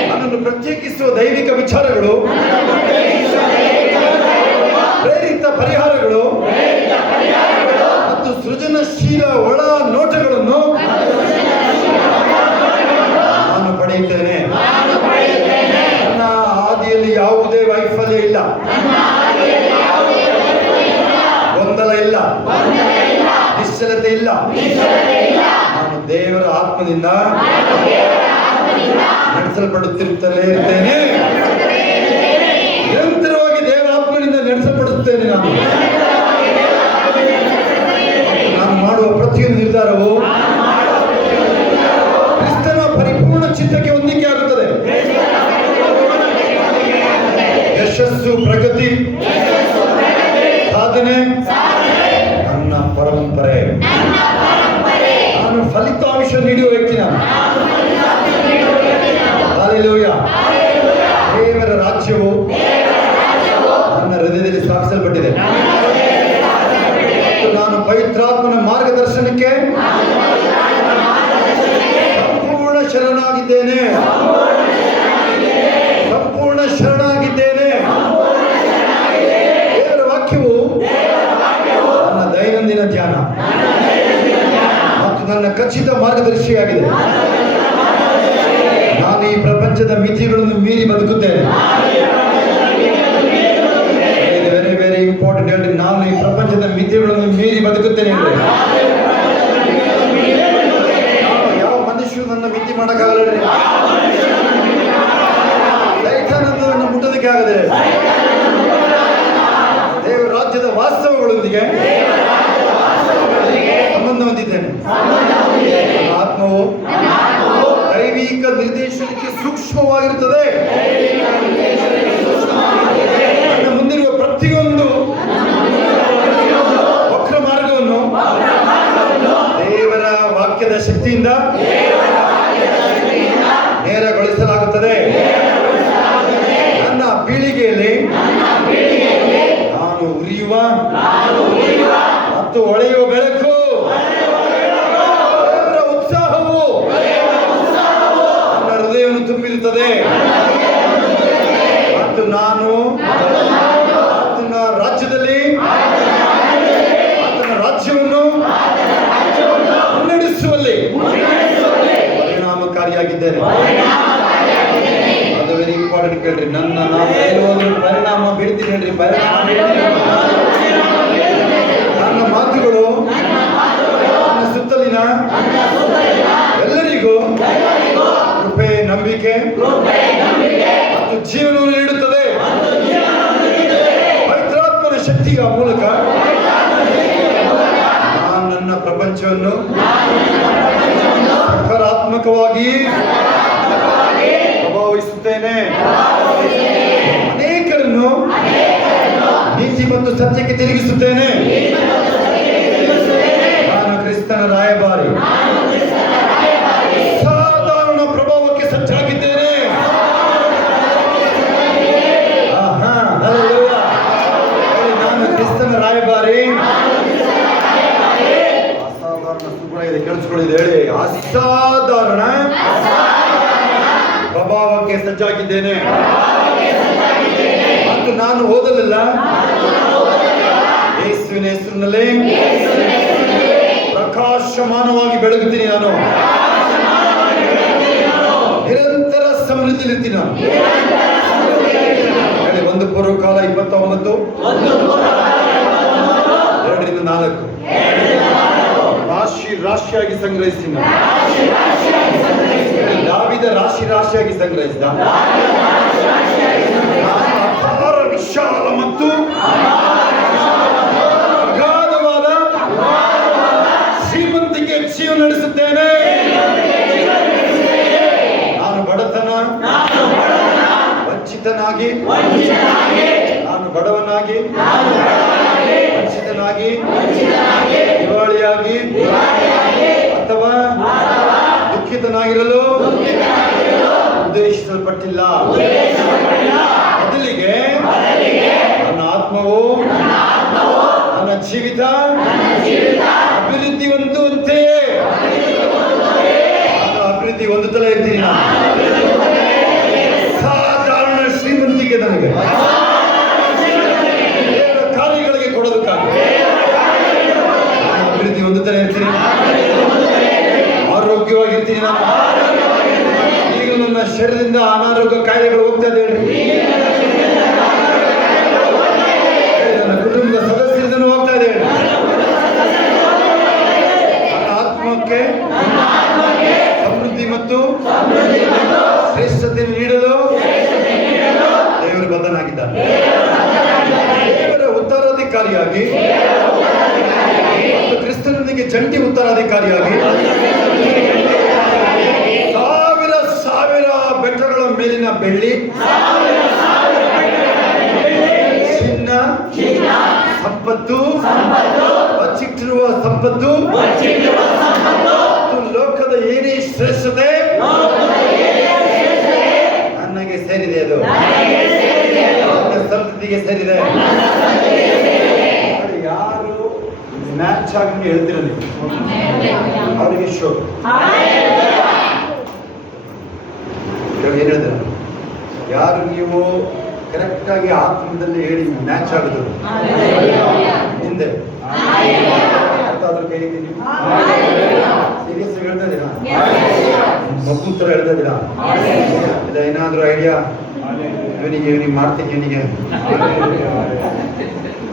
ನನ್ನನ್ನು ಪ್ರತ್ಯೇಕಿಸುವ ದೈವಿಕ ವಿಚಾರಗಳು, ಪ್ರೇರಿತ ಪರಿಹಾರಗಳು ಮತ್ತು ಸೃಜನಶೀಲ ಒಳ ನೋಟಗಳನ್ನು ನಾನು ಪಡೆಯುತ್ತೇನೆ. ನನ್ನ ಹಾದಿಯಲ್ಲಿ ಯಾವುದೇ ವೈಫಲ್ಯ ಇಲ್ಲ, ಗೊಂದಲ ಇಲ್ಲ, ನಿಶ್ಚಲತೆ ಇಲ್ಲ. ನಾನು ದೇವರ ಆತ್ಮದಿಂದ ನಡೆಸಲ್ಪಡುತ್ತಿರುತ್ತಲೇ ಇರ್ತೇನೆ. ನಿರಂತರವಾಗಿ ದೇವರ ಆತ್ಮದಿಂದ ನಡೆಸಲ್ಪಡುತ್ತೇನೆ. ನಾನು ಮಾಡುವ ಪ್ರತಿಯೊಂದು ನಿರ್ಧಾರವು ಕ್ರಿಸ್ತನ ಪರಿಪೂರ್ಣ ಚಿತ್ತಕ್ಕೆ ಹೊಂದಿಕೆ ಆಗುತ್ತದೆ. ಯಶಸ್ಸು, ಪ್ರಗತಿ, ಸಾಧನೆ ನನ್ನ ಪರಂಪರೆ. ನಾನು ಫಲಿತಾಂಶ ಫಲಿತಾಂಶ ನೀಡುವ ವ್ಯಕ್ತಿ ನಾನು. ಹಲ್ಲೆಲೂಯಾ. ದೇವರ ರಾಜ್ಯವು ನನ್ನ ಹೃದಯದಲ್ಲಿ ಸ್ಥಾಪಿಸಲ್ಪಟ್ಟಿದೆ ಮತ್ತು ನಾನು ಪವಿತ್ರಾತ್ಮನ ಮಾರ್ಗದರ್ಶನಕ್ಕೆ ಸಂಪೂರ್ಣ ಶರಣಾಗಿದ್ದೇನೆ. ಸಂಪೂರ್ಣ ಶರಣಾಗಿದ್ದೇನೆ. ದೇವರ ವಾಕ್ಯವು ನನ್ನ ದೈನಂದಿನ ಧ್ಯಾನ ಮತ್ತು ನನ್ನ ಖಚಿತ ಮಾರ್ಗದರ್ಶಿಯಾಗಿದೆ. ನಾನು ಈ ಪ್ರಪಂಚದ ಮಿತಿಗಳನ್ನು ಮೀರಿ ಬದುಕುತ್ತೇನೆ. ವೆರಿ ವೆರಿ ಇಂಪಾರ್ಟೆಂಟ್ ಹೇಳಿ, ನಾನು ಈ ಪ್ರಪಂಚದ ಮಿತಿಗಳನ್ನು ಮೀರಿ ಬದುಕುತ್ತೇನೆ ಅಂದ್ರೆ ಯಾವ ಮನುಷ್ಯರು ನನ್ನ ಮಿತಿ ಮಾಡಕ್ಕಾಗಲ್ಲ. ಸೈತಾನನನ್ನು ಮುಟ್ಟೋದಕ್ಕೆ ಆಗದೆ ದೇವರ ರಾಜ್ಯದ ವಾಸ್ತವಗಳೊಂದಿಗೆ ಸಂಬಂಧ ಹೊಂದಿದ್ದೇನೆ. ಆತ್ಮವು ದೈವಿಕ ನಿರ್ದೇಶನಕ್ಕೆ ಸೂಕ್ಷ್ಮವಾಗಿರುತ್ತದೆ. ನನ್ನ ಮುಂದಿರುವ ಪ್ರತಿಯೊಂದು ವಕ್ರ ಮಾರ್ಗವನ್ನು ದೇವರ ವಾಕ್ಯದ ಶಕ್ತಿಯಿಂದ ನೇರಗೊಳಿಸಲಾಗುತ್ತದೆ. ನನ್ನ ಪೀಳಿಗೆಯಲ್ಲಿ ನಾನು ಉರಿಯುವ ಮತ್ತು ಹೊಳೆಯುವ ಬೆಳಕು, ದೇವರ ಉತ್ಸಾಹವು ನನ್ನ ಹೃದಯವನ್ನು ತುಂಬಿರುತ್ತದೆ. ಮತ್ತು ನಾನು ಆತನ ರಾಜ್ಯದಲ್ಲಿ ಆತನ ರಾಜ್ಯವನ್ನು ಮುನ್ನಡೆಸುವಲ್ಲಿ ಪರಿಣಾಮಕಾರಿಯಾಗಿದ್ದೇನೆ. ಅದು ವೆರಿ ಇಂಪಾರ್ಟೆಂಟ್ ಕೇಳ್ರಿ. ನಾನು ಹೇಳುವುದು ಪರಿಣಾಮ ಬೀಳ್ತೀನಿ ಹೇಳ್ರಿ. ನನ್ನ ಮಾತುಗಳು ನನ್ನ ಸುತ್ತಲಿನ ಎಲ್ಲರಿಗೂ ಕೃಪೆ, ನಂಬಿಕೆ ಮತ್ತು ಜೀವನವನ್ನು ನೀಡುತ್ತದೆ. ಪವಿತ್ರಾತ್ಮನ ಶಕ್ತಿಯ ಮೂಲಕ ನಾನು ನನ್ನ ಪ್ರಪಂಚವನ್ನು ಸಕಾರಾತ್ಮಕವಾಗಿ ಪ್ರಭಾವಿಸುತ್ತೇನೆ. ಅನೇಕರನ್ನು ನೀತಿ ಮತ್ತು ಸತ್ಯಕ್ಕೆ ತಿರುಗಿಸುತ್ತೇನೆ. ನಾನು ಕ್ರಿಸ್ತನ ರಾಯಭಾರಿ, ಸಾಧಾರಣ ಪ್ರಭಾವಕ್ಕೆ ಸಜ್ಜಾಗಿದ್ದೇನೆ. ನಾನು ಕ್ರಿಸ್ತನ ರಾಯಭಾರಿ. ಅಸಾಧಾರಣ ಸುಗುಣ ಇದೆ, ಕೇಳಿಸ್ಕೊಳ್ಳಿದೆ ಹೇಳಿ. ಅಸಾಧಾರಣ ಪ್ರಭಾವಕ್ಕೆ ಸಜ್ಜಾಗಿದ್ದೇನೆ ಮತ್ತು ನಾನು ಓದಲಿಲ್ಲ. ಯೇಸುವಿನ ಹೆಸರಿನಲ್ಲಿ ಪ್ರಕಾಶಮಾನವಾಗಿ ಬೆಳಗುತ್ತೀನಿ. ನಾನು ನಿರಂತರ ಸಮೃದ್ಧಿಲಿರ್ತೀನಿ. ನಾನು ಹೇಳಿ. 1 ಪೂರ್ವಕಾಲ 29 2-4 ರಾಶಿಯಾಗಿ ಸಂಗ್ರಹಿಸ್ತೀನಿ. ದಾವೀದ ರಾಶಿಯಾಗಿ ಸಂಗ್ರಹಿಸಿದ ಅಪಾರ ವಿಶಾಲ ಮತ್ತು ಅಗಾಧವಾದ ಶ್ರೀಮಂತಿಕೆ ಜೀವನ ನಡೆಸುತ್ತೇನೆ. ನಾನು ಬಡತನ ವಂಚಿತನಾಗಿ, ನಾನು ಬಡವನಾಗಿ ವಂಚಿತನಾಗಿ, ದಿವಾಳಿಯಾಗಿ ಅಥವಾ ದುಃಖಿತನಾಗಿರಲು ಉದ್ದೇಶಿಸಲ್ಪಟ್ಟಿಲ್ಲ. ಬದಲಿಗೆ ನನ್ನ ಆತ್ಮವು ನನ್ನ ಜೀವಿತ ಅಭಿವೃದ್ಧಿ ಹೊಂದುವಂತೆಯೇ ನಾನು ಅಭಿವೃದ್ಧಿ ಹೊಂದುತ್ತಲೇ ಇರ್ತೀನಿ. ಸಾಧಾರಣ ಶ್ರೀಮಂತಿಕೆ ನನಗೆ ದೇವರ ಕಾರ್ಯಗಳಿಗೆ ಕೊಡೋದಕ್ಕಾಗಿ ನಾನು ಅಭಿವೃದ್ಧಿ ಹೊಂದುತ್ತಲೇ ಇರ್ತೀನಿ. ಆರೋಗ್ಯವಾಗಿರ್ತೀನಿ. ನಾನು ಈಗ ನನ್ನ ಶರೀರದಿಂದ ಅನಾರೋಗ್ಯ ಕಾಯಿಲೆಗಳು ಹೋಗ್ತಾ ಇದೆ. ನನ್ನ ಕುಟುಂಬದ ಸದಸ್ಯರಿಂದ ಹೋಗ್ತಾ ಇದೆ. ನನ್ನ ಆತ್ಮಕ್ಕೆ ಸಮೃದ್ಧಿ ಮತ್ತು ಶ್ರೇಷ್ಠತೆಯನ್ನು ನೀಡಲು ದೇವರು ಬದ್ಧನಾಗಿದ್ದಾನೆ. ದೇವರ ಉತ್ತರಾಧಿಕಾರಿಯಾಗಿ ಮತ್ತು ಕ್ರಿಸ್ತನೊಂದಿಗೆ ಜಂಟಿ ಉತ್ತರಾಧಿಕಾರಿಯಾಗಿ ಸಾವಿರ ಬೆಟ್ಟಗಳ ಮೇಲಿನ ಬೆಳ್ಳಿ, ಚಿನ್ನ, ಸಂಪತ್ತು, ಬಚ್ಚಿಟ್ಟಿರುವ ಸಂಪತ್ತು ಮತ್ತು ಲೋಕದ ಸಂತತಿಗೆ ಸೇರಿದೆ. ಯಾರು ಮ್ಯಾಚ್ ಆಗಿ ಹೇಳ್ತಿರಲಿ ಅವರಿಗೆ ಶೋ. ಏನ್ ಹೇಳಿದ್ರೆ ಯಾರು ನೀವು ಕರೆಕ್ಟ್ ಆಗಿ ಆತ್ಮದಲ್ಲಿ ಹೇಳಿ ಮ್ಯಾಚ್ ಆಗುದು ಹಿಂದೆ ಅದ್ರ ಕೈ ಇದ್ದೀನಿ ಸೀರಿಯಸ್ ಹೇಳ್ತಾ ಇದ್ದೀರಾ? ಮಗು ತರ ಹೇಳ್ತಾ ಇದ್ದೀರಾ? ಇಲ್ಲ ಏನಾದ್ರು ಐಡಿಯಾ ಇವನಿಗೆ ನೀವು ಮಾಡ್ತೀನಿ ಇವನಿಗೆ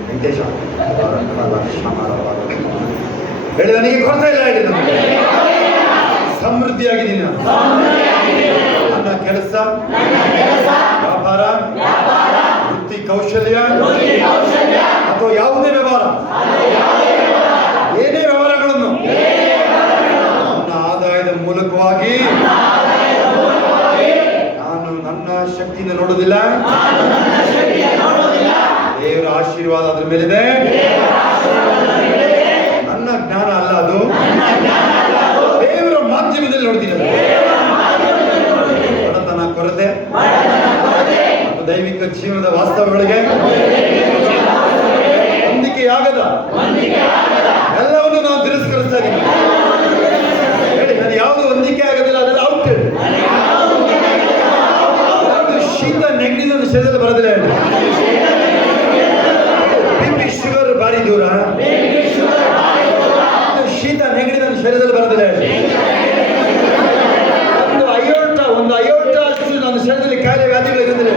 ವೆಂಕಟೇಶ ಹೇಳಿದ ನನಗೆ ಕೊಡ್ತಾ ಇಲ್ಲ ಹೇಳಿದ ಸಮೃದ್ಧಿಯಾಗಿದ್ದೀನಿ ನನ್ನ ಕೆಲಸ ವ್ಯಾಪಾರ ವೃತ್ತಿ ಕೌಶಲ್ಯ ಅಥವಾ ಯಾವುದೇ ವ್ಯವಹಾರ ಏನೇ ವ್ಯವಹಾರಗಳನ್ನು ನನ್ನ ಆದಾಯದ ಮೂಲಕವಾಗಿ ನಾನು ನನ್ನ ಶಕ್ತಿಯಿಂದ ನೋಡುವುದಿಲ್ಲ. ದೇವರ ಆಶೀರ್ವಾದ ಅದ್ರ ಮೇಲಿದೆ. ನನ್ನ ಜ್ಞಾನ ಅಲ್ಲ ಅದು, ದೇವರ ಮಾಧ್ಯಮದಲ್ಲಿ ನೋಡ್ತೀನಿ. ಬಡತನ ಕೊರತೆ ಮತ್ತು ದೈವಿಕ ಜೀವನದ ವಾಸ್ತವಗಳಿಗೆ ಹೊಂದಿಕೆಯಾಗದ ಎಲ್ಲವನ್ನು ನಾನು ತಿರಸ್ಕರಿಸ್ತಾ ಇದ್ದೀನಿ. ಹೇಳಿ, ನಾನು ಯಾವುದು ಹೊಂದಿಕೆ ಆಗೋದಿಲ್ಲ ಅದೆಲ್ಲ ಔಟ್. ಯಾವುದು ಶೀತ ನೆಗಡಿ ನನ್ನ ಶರೀರದಲ್ಲಿ ಬರೋದಿಲ್ಲ. ಹೇಳಿ, ಬಿ ಶುಗರ್ ಭಾರಿ ದೂರ, ಶೀತ ನೆಗಡಿ ನನ್ನ ಶರೀರದಲ್ಲಿ ಬರೋದಿಲ್ಲ. ಒಂದು ಅಯೋಟ ಅಷ್ಟು ನನ್ನ ಶರೀರದಲ್ಲಿ ಕಾಯಿಲೆ ವ್ಯಾಧಿಗಳು ಇರುವುದಿಲ್ಲ.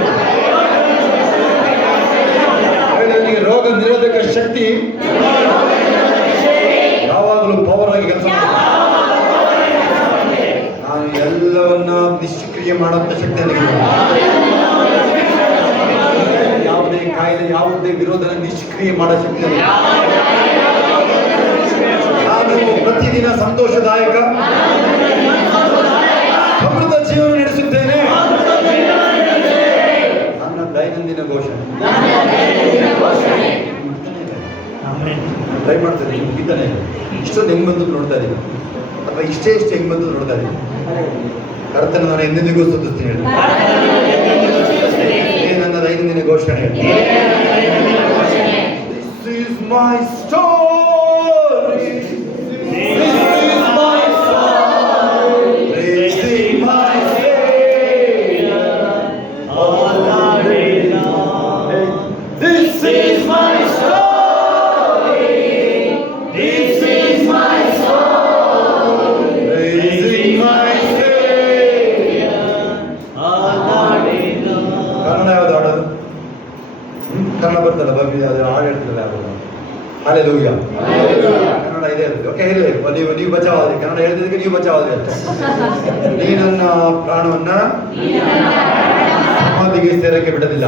ನನಗೆ ರೋಗ ನಿರೋಧಕ ಶಕ್ತಿ ಯಾವಾಗಲೂ ಪವರ್ ಆಗಿ ಕೆಲಸ ಮಾಡ್ತೀನಿ. ನಾನು ಎಲ್ಲವನ್ನ ನಿಷ್ಕ್ರಿಯ ಮಾಡುವಂತ ಶಕ್ತಿ ನನಗೆ. ಯಾವುದೇ ಕಾಯಿಲೆ ಯಾವುದೇ ವಿರೋಧನ ನಿಷ್ಕ್ರಿಯ ಮಾಡೋ ಶಕ್ತಿ ನನಗೆ. ನಾನು ಪ್ರತಿದಿನ ಸಂತೋಷದಾಯಕ ಸಮೃದ್ಧ ಜೀವನ ನಡೆಸುತ್ತೇನೆ. ನನ್ನ ದೈನಂದಿನ ಘೋಷಣೆ ಟ್ರೈ ಮಾಡ್ತೇನೆ. ಮುಗಿತಾನೆ ಇಷ್ಟೊಂದು ಹೆಂಗ್ ಬಂದು ನೋಡ್ತಾ ಇದ್ದೀನಿ ಅಥವಾ ಇಷ್ಟೇ ಹೆಂಗ್ ಬಂದು ನೋಡ್ತಾ ಇದ್ದೀನಿ. ಕರ್ತನ ನಾನು ಎಂದೆಂದಿಗೂ ಸ್ತುತಿಸ್ತೀನಿ. ನನ್ನ ದೈನಂದಿನ ಘೋಷಣೆ. This is my story. This is my story. Praising my Savior all the day long. This is my story. This is my story. Praising my Savior all the day long. Kannada ಯಾವ್ದು ಹಾಡೋದು? ಕನ್ನಡ ಬರ್ತಲ್ಲ ಬಗ್ಗೆ ಅದು ಹಾಡು ಹೇಳ್ತಿರಲ್ಲ ಯಾವುದು? ಹಾಲೆಲೂಯಾ. ಕನ್ನಡ ಇದೆ ಅದು. Okay, ಹೇಳಿ. ನೀವು ಬಚಾವಾದ್ರಿ. ಕನ್ನಡ ಹೇಳ್ತಿದ್ದಕ್ಕೆ ನೀವು ಬಚಾವಾದ್ರಿ ಅಷ್ಟೇ. ನೀ ನನ್ನ ಪ್ರಾಣವನ್ನ ಸಮಾಧಿಗೆ ಸೇರಕ್ಕೆ ಬಿಡೋದಿಲ್ಲ.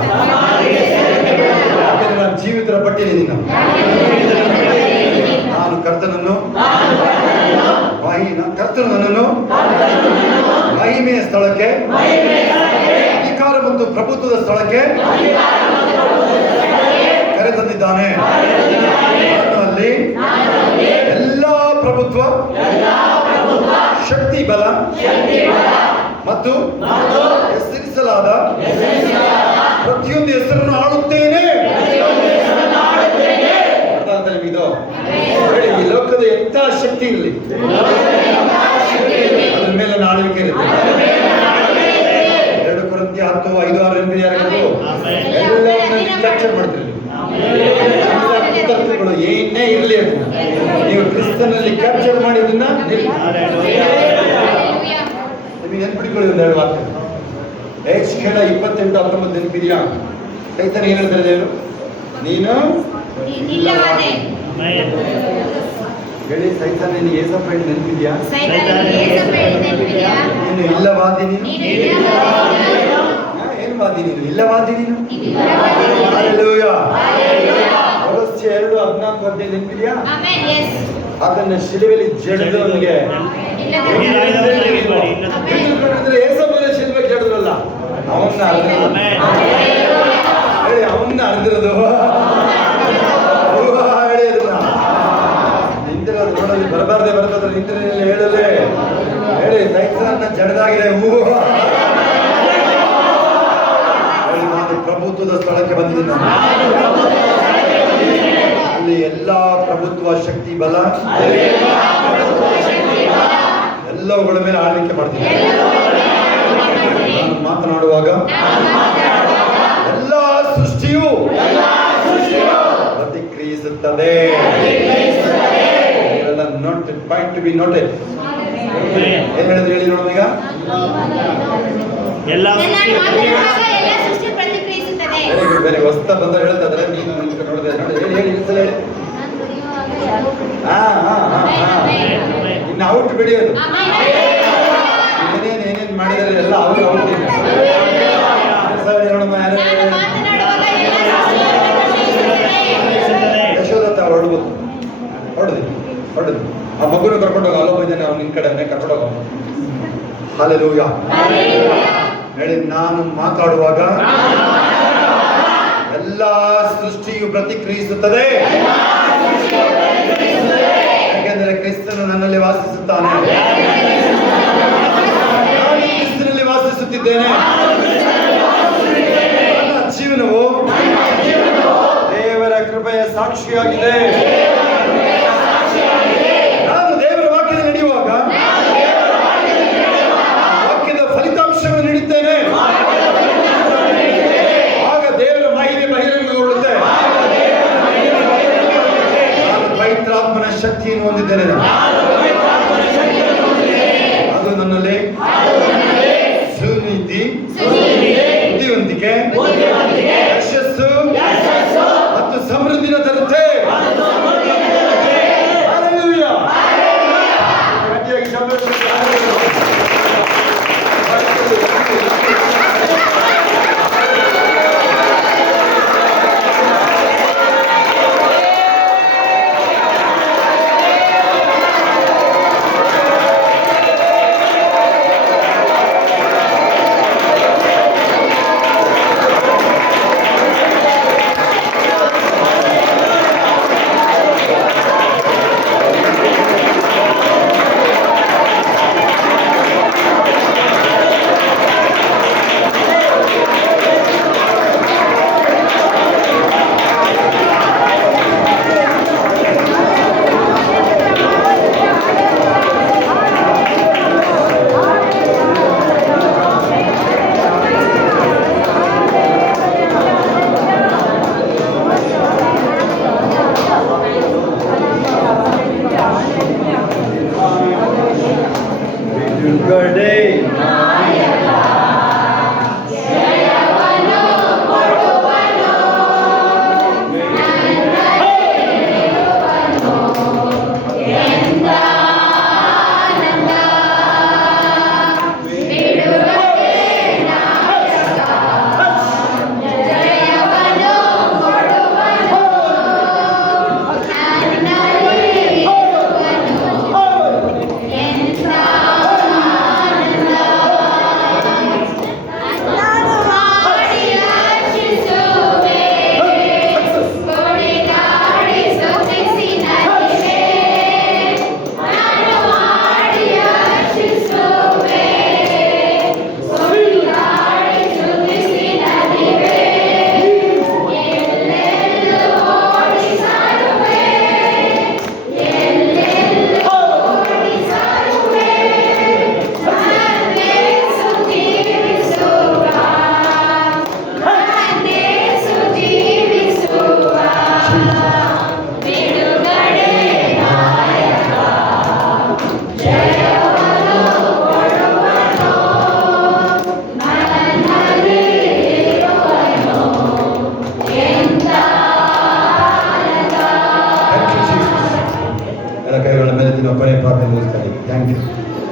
ನನ್ನ ಜೀವಿತರ ಪಟ್ಟಿಯಲ್ಲಿ ನೀನು. ನಾನು ಕರ್ತನನ್ನು ನನ್ನನ್ನು ಮಹಿಮೆಯ ಸ್ಥಳಕ್ಕೆ, ಅಧಿಕಾರ ಮತ್ತು ಪ್ರಭುತ್ವದ ಸ್ಥಳಕ್ಕೆ ಕರೆತಂದಿದ್ದಾನೆ. ಅಲ್ಲಿ ಎಲ್ಲ ಪ್ರಭುತ್ವ, ಶಕ್ತಿ, ಬಲ ಮತ್ತು ಹೆಸರಿಸಲಾದ ಪ್ರತಿಯೊಂದು ಹೆಸರನ್ನು ಆಳುತ್ತೇನೆ. ಇದು ಈ ಲೋಕದ ಎಂಥ ಶಕ್ತಿ ಇರಲಿ ಅದ್ರ ಮೇಲೆ ನನ್ನ ಆಳ್ವಿಕೆ ಇರುತ್ತೆ. 2 ಕೊರಿಂಥ್ಯ 10:5-6 ಎಲ್ಲವನ್ನ ಕ್ಯಾಪ್ಚರ್ ಮಾಡ್ತಿರಲಿ. ಕುತರ್ಕಗಳು ಏನೇ ಇರಲಿ ಅದನ್ನ ನೀವು ಕ್ರಿಸ್ತನಲ್ಲಿ ಕ್ಯಾಪ್ಚರ್ ಮಾಡಿ ಅದನ್ನ ನಿಮಗೆ ನೆನ್ಪಿಟ್ಕೊಳ್ಳಿ. ಒಂದು 2 ವಾಕ್ಯ. ಎಹೆಜ್ಕೇಲ 28:19 ನೆನಪಿದೆಯಾ? ಸೈತಾನ ಏನ್ ಹೇಳ್ತಾರೆ ಹೇಳು? ನೀನು ಹೇಳಿ. ಸೈತಾನ ನೀನು ಏಸಪ್ಪ ಹೇಳಿ ನೆನಪಿದ್ಯಾ? ನೀನು ಇಲ್ಲವಾದಿ. ನೀನು ಏನು ವಾದಿ? ನೀನು ಇಲ್ಲವಾದಿ. ನೀನು ಹಲ್ಲೆಲೂಯಾ. ಕೊಲೊಸ್ಸೆ 2:14 ನೆನಪಿದ್ಯಾ? ಅದನ್ನ ಶಿಲುಬೆಯಲ್ಲಿ ಜಡಿದವನಿಗೆ ಏಸಪ್ಪನ ಶಿಲುಬೆ ಜಡಿದ್ರಲ್ಲ ಅವನ್ನ ಹೇಳಿ, ಅವನ್ನ ಅರ್ದಿರೋದು ಹೇಳಿ. ಅದನ್ನ ನಿಂತಿರೋದು ನೋಡಲಿ ಬರಬಾರ್ದೆ ಬರ್ತದ್ರೆ ನಿಂತಿರಲಿಲ್ಲ ಹೇಳಲೇ ಹೇಳಿ. ಸೈತಾನನ್ನ ಜಡದಾಗಿದೆ ಹೂವು ಹೇಳಿ. ನಾನು ಪ್ರಭು ಪ್ರಭುತ್ವದ ಸ್ಥಳಕ್ಕೆ ಬಂದಿದ್ದೀನಿ ನಾನು. ಅಲ್ಲಿ ಎಲ್ಲಾ ಪ್ರಭುತ್ವ ಶಕ್ತಿ ಬಲ ಎಲ್ಲವುಗಳ ಮೇಲೆ ಆಳ್ವಿಕೆ ಮಾಡ್ತೀನಿ. ನಾನು ಮಾತನಾಡುವಾಗ ಎಲ್ಲ ಸೃಷ್ಟಿಯು ಪ್ರತಿಕ್ರಿಯಿಸುತ್ತದೆ. Point to be noted. ಏನ್ ಹೇಳಿದ್ರೆ ಹೇಳಿ ನೋಡೋಣ. ಈಗ ಬೇರೆ ಹೊಸ್ತ ಬಂದ ಹೇಳ್ತಾ ಇದ್ರೆ ನೀನು ನೋಡಿದೆ ನೋಡಿ ಹೇಳಿ ಹೇಳಿ. ಇನ್ನು ಔಟ್ ಬಿಡಿಯೋದು ಏನೇನ್ ಮಾಡಿದರೆ ಎಲ್ಲ ಅವ್ರು ಔಟ್. ಯಶೋದತ್ತ ಹೊರಡ್ಬೋದು ಹೊರಡುದು ಆ ಮಗುನ ಕರ್ಕೊಂಡೋಗ ಅಲ್ಲೋ ಇದ್ದಾನೆ ಅವ್ನು ನಿನ್ ಕಡೆ ಕರ್ಕೊಂಡೋಗ. ಹಲ್ಲೆಲೂಯಾ ಹೇಳಿ. ನಾನು ಮಾತಾಡುವಾಗ ಎಲ್ಲ ಸೃಷ್ಟಿಯು ಪ್ರತಿಕ್ರಿಯಿಸುತ್ತದೆ. ಯಾಕೆಂದರೆ ಕ್ರಿಸ್ತನು ನನ್ನಲ್ಲಿ ವಾಸಿಸುತ್ತಾನೆ. ನಾನು ಕ್ರಿಸ್ತನಲ್ಲಿ ವಾಸಿಸುತ್ತಿದ್ದೇನೆ. ನನ್ನ ಜೀವನವು ದೇವರ ಕೃಪೆಯ ಸಾಕ್ಷಿಯಾಗಿದೆ. ನಾನು ದೇವರ ವಾಕ್ಯದಲ್ಲಿ ನಡೆಯುವಾಗ ವಾಕ್ಯದ ಫಲಿತಾಂಶವನ್ನು ನೀಡುತ್ತೇನೆ. ಆಗ ದೇವರ ಮಹಿಮೆ ಬಹಿರಂಗಗೊಳ್ಳುತ್ತೆ. ನಾನು ಪವಿತ್ರಾತ್ಮನ ಶಕ್ತಿಯನ್ನು ಹೊಂದಿದ್ದೇನೆ. ಅದು ನನ್ನಲ್ಲಿ ಸುನೀತಿ, ಬುದ್ಧಿವಂತಿಕೆ, ಯಶಸ್ಸು ಮತ್ತು ಸಮೃದ್ಧಿನ ತರುತ್ತೆ.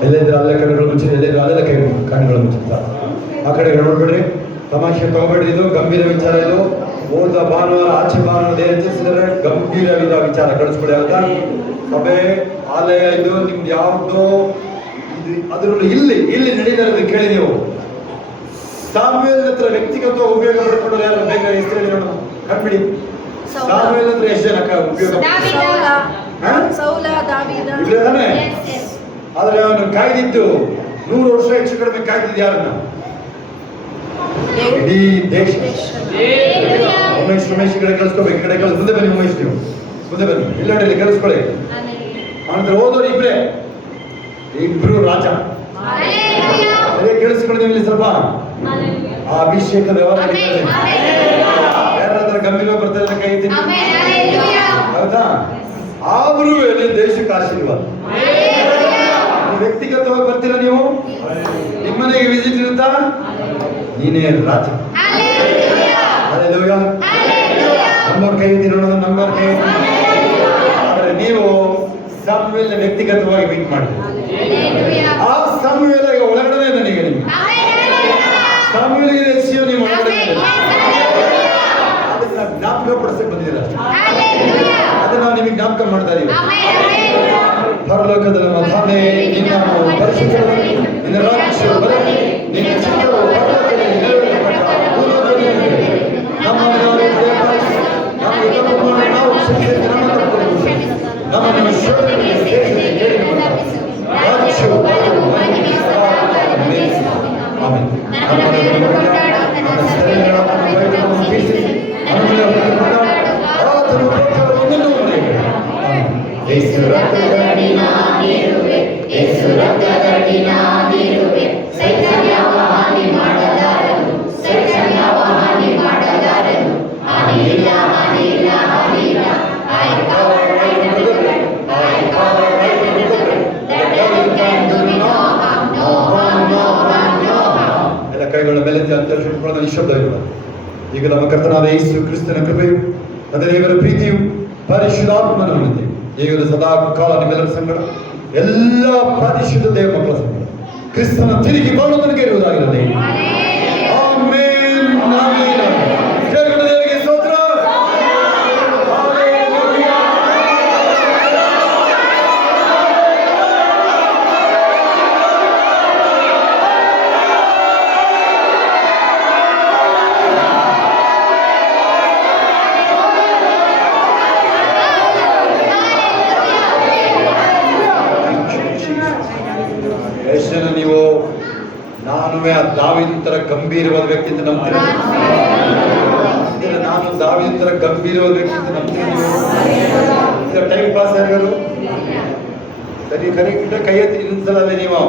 ಎಲ್ಲೆದ್ರೆ ಅಲ್ಲೇ ಕಣ್ಣುಗಳು ಮುಚ್ಚಿದೆ, ಎಲ್ಲೆದ್ರೆ ಅಲ್ಲೆಲ್ಲ ಕಣ್ಣುಗಳು ಮುಚ್ಚುತ್ತಾ. ಆ ಕಡೆ ನೋಡ್ಬೇಡ್ರಿ, ತಮಾಷೆ ತಗೋಬೇಡ್ರಿ. ಇದು ಗಂಭೀರ ವಿಚಾರ. ಇದು ಹೋದ ಭಾನುವಾರ ಆಚೆ ಭಾನುವಾರ ಹೆಚ್ಚಿಸಿದ್ರೆ ಗಂಭೀರವಿದ ವಿಚಾರ ಕಳಿಸ್ಬಿಡಿ. ಆಯ್ತಾ? ಸಭೆ ಆಲಯ ಇದು ನಿಮ್ದು ಯಾವ್ದು ಇದು ಅದರಲ್ಲಿ ಇಲ್ಲಿ ನಡೀತಾರೆ ಕೇಳಿ. ನೀವು ಸಾಮುವೇಲ್ ಹತ್ರ ವ್ಯಕ್ತಿಗತ ಉಪಯೋಗ ಪಡ್ಕೊಂಡ್ರೆ ಯಾರು ಬೇಗ ಎಷ್ಟು ಹೇಳಿ ನೋಡೋಣ, ಕಂಡ್ಬಿಡಿ. ಸಾಮುವೇಲ್ ಹತ್ರ ಎಷ್ಟು ಜನ ಉಪಯೋಗ ತಾನೆ. ಆದ್ರೆ ಅವನು ಕಾಯ್ದಿದ್ದು 100 ವರ್ಷ ಹೆಚ್ಚು ಕಡಿಮೆ ಕಾಯ್ದಿದ್ದು ಯಾರನ್ನ? ಇಡೀ ದೇಶ. ಉಮೇಶ್ ಈ ಕಡೆ ಕಳಿಸ್ಕೋಬೇಕು, ಈ ಕಡೆ ಕಳಿಸ್ ಮುಂದೆ ಬನ್ನಿ. ಉಮೇಶ್ ನೀವು ಮುಂದೆ ಬನ್ನಿ, ಇಲ್ಲಲ್ಲಿ ಕಳಿಸ್ಕೊಳ್ಳಿ. ಆನಂತರ ಹೋದವರು ಇಬ್ರು ರಾಜ. ಅದೇ ಕೇಳಿಸ್ಕೊಳ್ಳಿ ನೀವು ಇಲ್ಲಿ ಸ್ವಲ್ಪ. ಆ ಅಭಿಷೇಕದ ವ್ಯವಹಾರ ನಡೀತದೆ. ಯಾರಾದ್ರೂ ಗಂಭೀರ ಬರ್ತಾ ಇದ್ರೆ ಕೈ ಎತ್ತಿ. ಹೌದಾ? ಆದ್ರೂ ದೇಶಕ್ಕೆ ಆಶೀರ್ವಾದ. ವ್ಯಕ್ತಿಗತವಾಗಿ ಬರ್ತೀರಾ ನೀವು? ನಿಮ್ಮನೆಗೆ ವಿಸಿಟ್ ಇರುತ್ತಾ? ನೀನೇ ರಾಜ. ಹಲ್ಲೆಲೂಯಾ. ನಂಬರ್ ಕೈ ಎತ್ತಿ ನೋಡೋದು, ನಂಬರ್ ಕೈ. ಆದ್ರೆ ನೀವು ಸಮುವೇಲ್ ವ್ಯಕ್ತಿಗತವಾಗಿ ಮೀಟ್ ಮಾಡ್ತೀರಿ. ಆ ಸಮುವೇಲ ಈಗ ಒಳಗಡೆ ನನಗೆ ನಿಮ್ಗೆ ಸಮುವೇಲಿಗೆ ರೇಷಿಯೋ ನೀವು ಒಳಗಡೆ ಅದನ್ನ ಜ್ಞಾಪಕ ಪಡಿಸಕ್ಕೆ ಬಂದಿದ್ದೀರ. ಅದನ್ನ ನಾವು ನಿಮಗೆ ಜ್ಞಾಪಕ ಮಾಡ್ತಾ ಇದೀವಿ. ಪರಲೋಕದ ನಮ್ಮ ತಂದೆ, ನಿನ್ನ ಪರಿಶುದ್ಧವಾಗಿ ನಿನ್ನ ರಾಜ್ಯ ಬರಲಿ, ನಿನ್ನ ಚಿತ್ತವು ಪರಲೋಕದಲ್ಲಿ ನೆರವೇರಲ್ಪಟ್ಟ ಭೂಲೋಕದಲ್ಲಿ ನೆರವೇರಲಿ. ನಮ್ಮನ್ನು ನಾವು ಕ್ಷಮಿಸಿದ ನಮ್ಮ ತಪ್ಪುಗಳನ್ನು ಕ್ಷಮಿಸಿ. ನಮ್ಮನ್ನು ಶೋಧನೆಗೆ ಸೇರಿಸದೆ ಕೇಳಿಕೊಂಡ ರಾಜ್ಯವು ಬಲವು ಮಹಿಮೆಯು ಸದಾ ಕಾಲದಲ್ಲಿ. ಆಮೆನ್. ಯೇಸು ರಕ್ತದಲ್ಲಿ ನಾನಿರುವೆ, ಯೇಸು ರಕ್ತದಲ್ಲಿ ನಾನಿರುವೆ, ಸೈತಾನ್ಯವ ಹಾನಿ ಮಾಡಲಾರನು, ಸೈತಾನ್ಯವ ಹಾನಿ ಮಾಡಲಾರನು. ಹಾನಿ ಇಲ್ಲ, ಹಾನಿ ಇಲ್ಲ, ಹಾನಿ ಇಲ್ಲ. I am covered right under the blood. I am covered right under the blood. The devil can do me no harm, no harm, no harm, no harm. ಎಲ್ಲ ಕೈಗಳ ಮೇಲೆ ಅಂತರ್ಶಿಕೊಳ್ಳೋದು ನಿಶ್ಶಬ್ದವಿಲ್ಲ. ಈಗ ನಮ್ಮ ಕರ್ತನಾದ ಯೇಸು ಕ್ರಿಸ್ತನ ಕೃಪೆಯು, ತಂದೆ ದೇವರ ಪ್ರೀತಿಯು, ಪರಿಶುದ್ಧಾತ್ಮನ ಉನ್ನತಿಯು ಈಗಲೂ ಸದಾ ಕಾಲ ನಿಮ್ಮೆಲ್ಲರ ಸಂಗಡ, ಎಲ್ಲ ಪರಿಶುದ್ಧ ದೇವ ಮಕ್ಕಳ ಸಂಗಡ ಕ್ರಿಸ್ತನ ತಿರುಗಿ ಬರುವುದಕ್ಕೆ ಇರುವುದಾಗಿರಲಿ. Amen, amen. ಜಗದ ದೇವರಿಗೆ ಸ್ತೋತ್ರ. ನೀವು ನಾನುವೇ ದಾವೀದನ ತರ ಗಂಭೀರವಾದ ವ್ಯಕ್ತಿ ಅಂತ ನಂಬ್ತೀರ? ನಾನು ದಾವೀದನ ತರ ಗಂಭೀರವಾದ ವ್ಯಕ್ತಿ ಅಂತ ನಂಬ್ತೀನಿ. ಈಗ ಟೈಮ್ ಪಾಸ್ ಯಾರು ಸರಿ ಕರೆಕ್ಟ್ ಕೈ ಎತ್ತಿ ನಿಲ್ಸಲ್ಲ ನೀವು.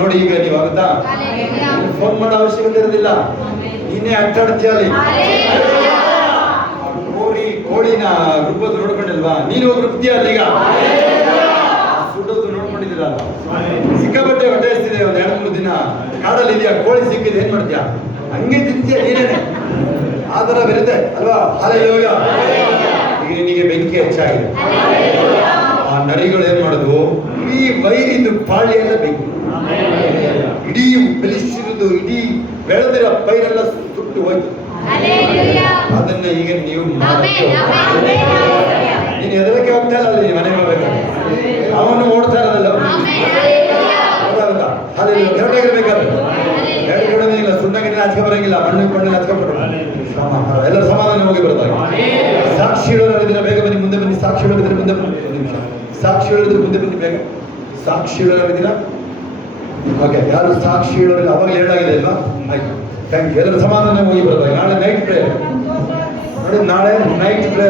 ನೋಡಿ ಈಗ ನೀವು ಆಗುತ್ತಾ? ಫೋನ್ ಮಾಡೋ ಅವಶ್ಯಕತೆ ಇರೋದಿಲ್ಲ. ನೀನೇ ಅಡ್ಡಾಡ್ತೀಯ ಅಲ್ಲಿ. ಕೋಳಿನ ರುಬ್ಬೋದು ನೋಡ್ಕೊಂಡಿಲ್ವಾ? ನೀನು ಹೋಗಿ ರುಬ್ತೀಯ ಅಲ್ಲಿ. ಈಗ ಸುಡೋದು ನೋಡ್ಕೊಂಡಿದ್ದೀರ? ಸಿಕ್ಕಾಪಟ್ಟೆ ಹೊಟ್ಟೆ ಹಸ್ತಿದೆ. ಒಂದ್ 2-3 ದಿನ ಕಾಡಲ್ಲಿ ಇದೆಯಾ, ಕೋಳಿ ಸಿಕ್ಕಿದೆ, ಏನ್ ಮಾಡ್ತೀಯಾ? ಹಂಗೆ ತಿಂತೀಯ ನೀನೇನೆ. ಆ ಥರ ಬರುತ್ತೆ ಅಲ್ವಾ? ಹಲ್ಲೆಲೂಯಾ. ಈಗ ನಿನಗೆ ಬೆಂಕಿ ಹೆಚ್ಚಾಗಿದೆ. ಆ ನರಿಗಳು ಏನ್ ಮಾಡುದು? ಇಡೀ ವೈರಿದು ಪಾಳಿ ಎಲ್ಲ ಬೆಂಕಿ, ಇಡೀ ಬೆಳೆಸಿರುವುದು, ಇಡೀ ಬೆಳೆದಿರೋ ಪೈರೆಲ್ಲ ಸುಟ್ಟು ಹೋಯ್ತು. ಅದನ್ನ ಈಗ ನೀವು ನೀನು ಎದರಕ್ಕೆ ಹೋಗ್ತಾ ಇಲ್ಲ ಅಲ್ಲಿ, ಮನೆಗೆ ಹೋಗ್ಬೇಕಾದ್ರೆ ಅವನು ಓಡ್ತಾ ಇರೋದಲ್ಲ. ಎರಡಾಗಿರ್ಬೇಕಾದ್ರೆ ಎರಡು ಕಡೆ ಇಲ್ಲ, ಸುಣ್ಣಗಿನ ಹಚ್ಕೊ ಬರಂಗಿಲ್ಲ, ಮಣ್ಣಿನ ಹಚ್ಕೊಬಿಟ್ಟು ಎಲ್ಲರೂ ಸಮಾಧಾನ ಹೋಗಿ ಬರ್ತಾರೆ. ಸಾಕ್ಷಿ ಹೇಳೋರಿದ್ರೆ ಬೇಗ ಬನ್ನಿ, ಮುಂದೆ ಬನ್ನಿ. ಸಾಕ್ಷಿ ಹೇಳೋರಿದ್ರೆ ಮುಂದೆ ಬನ್ನಿ. ಒಂದು ನಿಮಿಷ. ಸಾಕ್ಷಿ ಹೇಳಿದ್ರೆ ಮುಂದೆ ಬನ್ನಿ ಬೇಗ. ಸಾಕ್ಷಿ ಹೇಳೋರಿದ್ದೀರಾ? ಓಕೆ, ಯಾರು ಸಾಕ್ಷಿ ಹೇಳೋರಿಲ್ಲ? ಅವಾಗ ಹೇಳಾಗಿದೆ ಅಲ್ವಾ? ಆಯ್ತು, ಥ್ಯಾಂಕ್ ಯು. ಎಲ್ಲರೂ ಸಮಾಧಾನ ಹೋಗಿ ಬರ್ತಾರೆ. ನಾಳೆ ನೈಟ್ ಪ್ರೇಯರ್ ನೋಡಿ, ನಾಳೆ ನೈಟ್ ಪ್ರೇಯರ್.